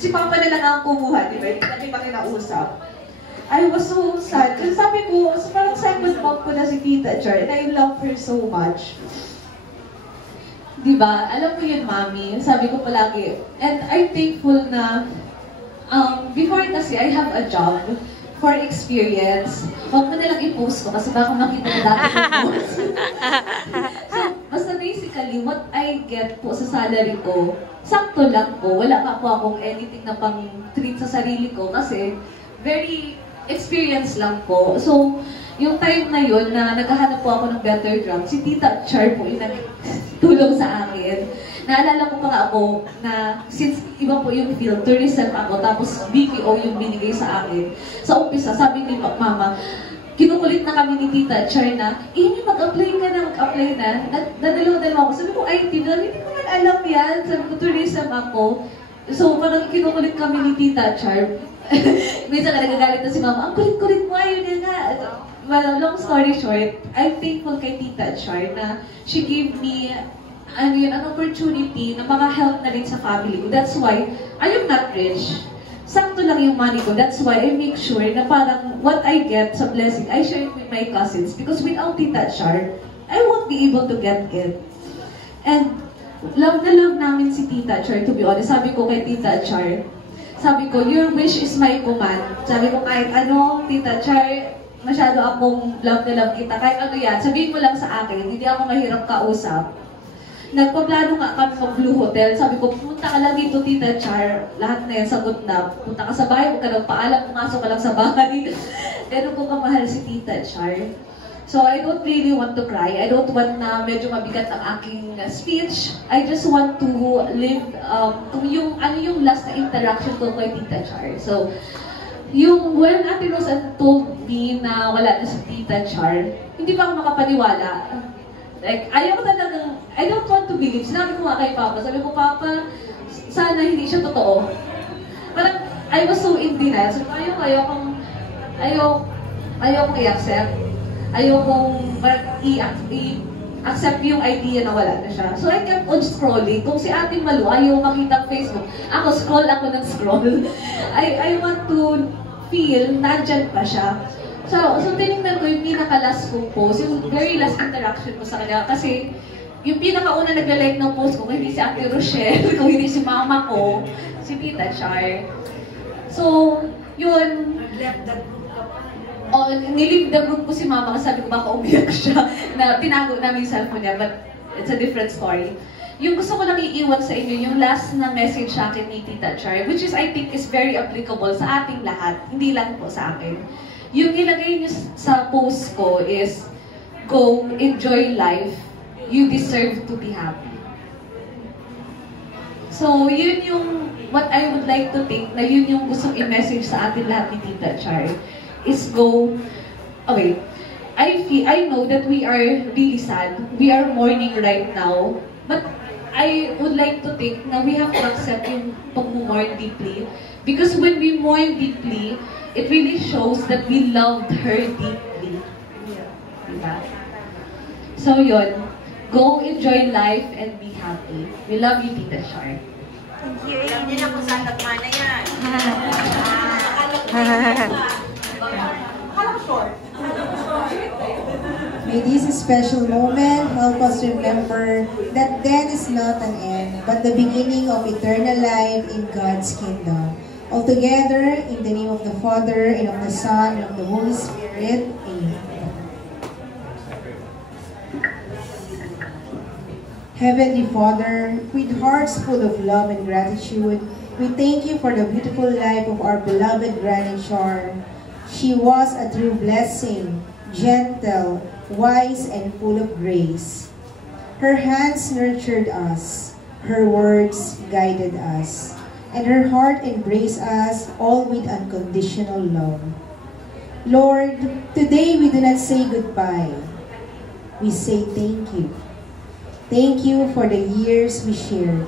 Si Papa na lang ang kumuha, di ba? Hindi natin pa kinausap. I was so sad. Kasi sabi ko, parang second mom ko na si Tita Char, and I love her so much. Diba? Alam mo yun, Mami. Sabi ko palagi. And I'm thankful na before kasi I have a job for experience. Huwag mo nalang i-post ko kasi baka makita na dati yung post. So, basta naisip basically, what I get po sa salary ko, sakto lang po. Wala pa po akong anything na pang-treat sa sarili ko kasi very experienced lang po. So, yung time na yun na naghahanap po ako ng better job, si Tita Char po yung nagtulong sa akin. Naalala ko pa nga ako na since iba po yung field, tourism ako, tapos BPO yung binigay sa akin. Sa umpisa, sabi ni Mama, kinukulit na kami ni Tita Char na, mag-apply ka na, mag-apply na. Dadalaw-dalaw ako. Sabi ko, IT, hindi ko man alam yan. Sabi ko, tourism ako. So, parang kinukulit kami ni Tita Char. Minsan ka nagagalit na si Mama, ang kulit-kulit mo, ayun yan nga. Well, long story short, I'm thankful kay Tita Char na she gave me an opportunity na maka-help na rin sa family ko. That's why, I am not rich. Sakto lang yung money ko. That's why I make sure na parang what I get sa blessing, I share it with my cousins. Because without Tita Char, I won't be able to get it. And love na love namin si Tita Char, to be honest. Sabi ko kay Tita Char, sabi ko, your wish is my command. Sabi ko, kahit ano, Tita Char, masyado akong love na love kita. Kahit ano yan, sabihin mo lang sa akin, hindi ako mahirap kausap. Nagpaplano nga kami mag-Blue Hotel. Sabi ko, punta ka lang dito, Tita Char. Lahat na yan, sagot na. Punta ka sa bahay, huwag ka nang paalam, pumasok ka lang sa bahay. Ganun ko kamahal si Tita Char. So, I don't really want to cry. I don't want na medyo mabigat ang aking speech. I just want to live kung yung, ano yung last na interaction ko kay Tita Char. So, yung when Ate Rosa told me na wala na si Tita Char, hindi pa ako makapaniwala. Like, ayaw ko talagang, I don't want to believe. Sinabi ko nga kay Papa, sabi ko, Papa, sana hindi siya totoo. Parang, I was so in denial. So, ayaw kong i-accept. Ayaw kong i-accept yung idea na wala na siya. So, I kept on scrolling. Kung si Ate Malu, ayaw makita Facebook. Ako, scroll ako ng scroll. I want to feel, nandyan pa siya. So tinignan ko yung pinaka-last kong post, yung very last interaction ko sa kanya. Kasi yung pinaka-una nagla-like ng post ko, kung hindi si Ate Rochelle, kung hindi si Mama ko, si Tita Char. So, yun. Nag-left the group ka pa. Oh, nilip the group ko si Mama kasi sabi ko baka umiyak siya na tinago namin yung cellphone niya, but it's a different story. Yung gusto ko lang iiwan sa inyo, yung last na message sa akin ni Tita Char, which is I think is very applicable sa ating lahat, hindi lang po sa akin. Yung ilagay niyo sa post ko is, go, enjoy life, you deserve to be happy. So, yun yung, what I would like to think, na yun yung gustong i-message sa atin lahat ni Tita Char, is go, okay, I know that we are really sad, we are mourning right now, but I would like to think na we have to accept yung pag-mourn deeply. Because when we mourn deeply, it really shows that we loved her deeply. Diba? So yun, go enjoy life and be happy. We love you, Tita Char. Thank you. Alam niyo na kung saan nagmana yan. Akala ko short. May this special moment help us remember that death is not an end, but the beginning of eternal life in God's kingdom. Altogether, in the name of the Father, and of the Son, and of the Holy Spirit, Amen. Heavenly Father, with hearts full of love and gratitude, we thank you for the beautiful life of our beloved Granny Char. She was a true blessing, gentle, wise, and full of grace. Her hands nurtured us, her words guided us, and her heart embraced us all with unconditional love. Lord, today we do not say goodbye. We say thank you. Thank you for the years we shared,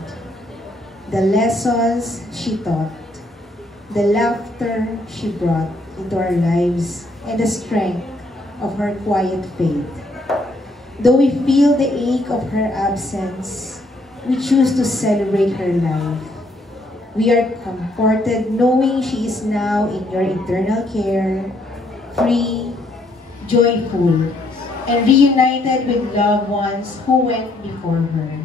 the lessons she taught, the laughter she brought into our lives, and the strength of her quiet faith. Though we feel the ache of her absence, we choose to celebrate her life. We are comforted knowing she is now in your eternal care, free, joyful, and reunited with loved ones who went before her.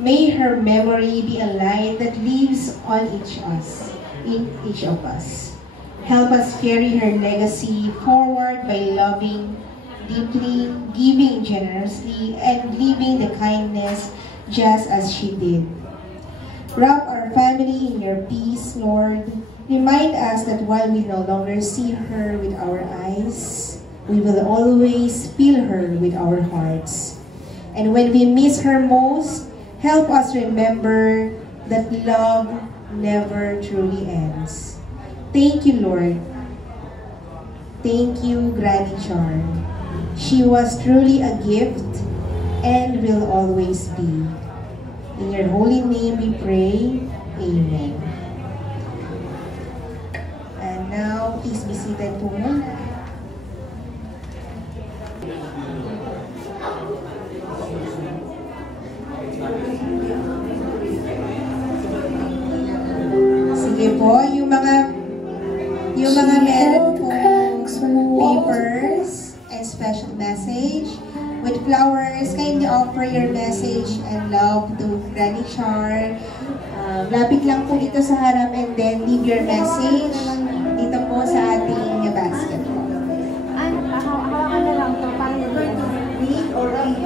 May her memory be a light that lives on in each of us. Help us carry her legacy forward by loving, deeply, giving generously, and living the kindness just as she did. Wrap our family in your peace, Lord. Remind us that while we no longer see her with our eyes, we will always feel her with our hearts. And when we miss her most, help us remember that love never truly ends. Thank you, Lord. Thank you, Granny Char. She was truly a gift and will always be. In your holy name we pray. Amen. And now, please be seated po muna. Sige po, yung mga meron pong papers and special message with flowers, kindly offer your message and love to Granny Char. Lapit lang po dito sa harap and then leave your message dito po sa ating basket po. Hawakan na lang to. Paano read or read?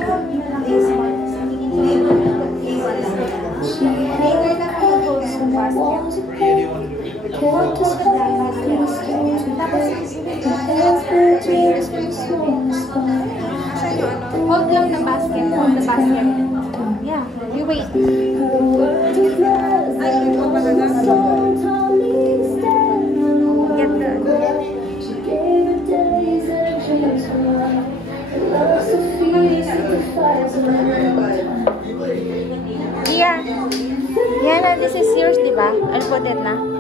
Later na kayo po sa basket. Hold lang the basket. Hold the basket. Yeah. You wait. Get Yeah. Yeah, this is yours, diba? I'll put it na.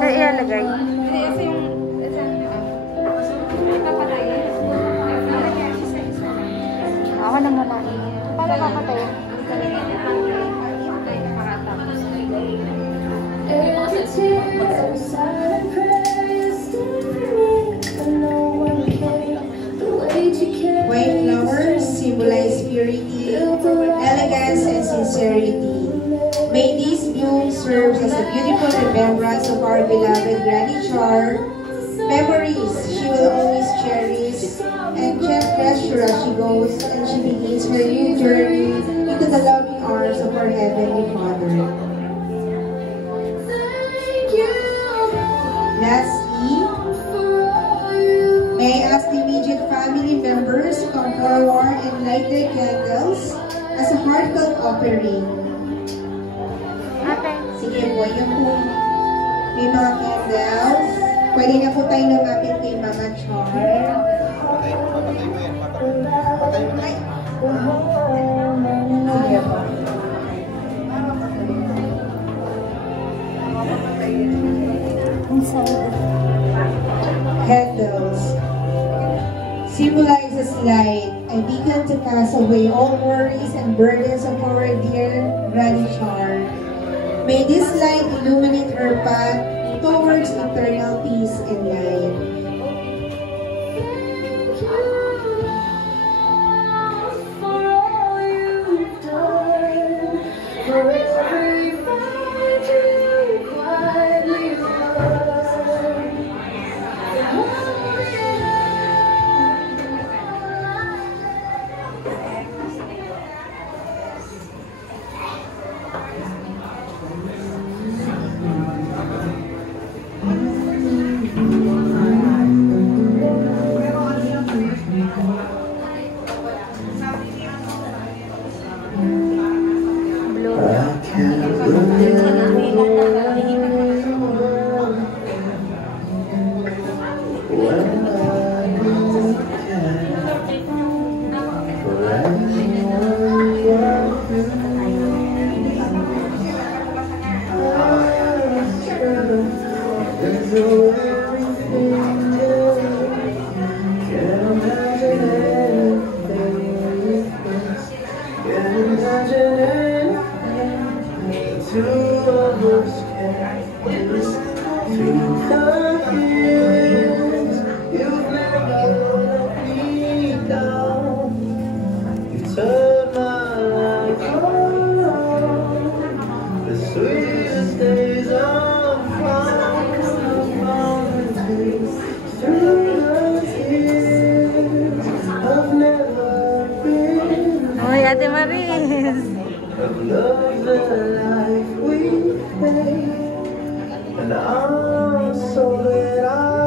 Saan ilalagay? Ito yung... Ako na muna. Paano kakatayo? White flowers symbolize purity, elegance, and sincerity. May these blooms serve as a beautiful remembrance of our beloved Granny Char, memories she will always cherish and treasure as she goes and she begins her new journey into the loving arms of our Heavenly Father. Lastly, may I ask the immediate family members to come forward and light their candles as a heartfelt offering. Sige po, yung po may mga candles. Pwede na po tayo lumapit kay Mama Char. Sige po. Candles symbolizes light, a beacon to cast away all worries and burdens of our dear Granny Char. May this light illuminate her path towards eternal peace and light. Two of us can You've never let me down. You turned my life around. The sweetest days I've found through the years. I've never been Hoy, Ate Maris. of love the life we made, and I'm so glad I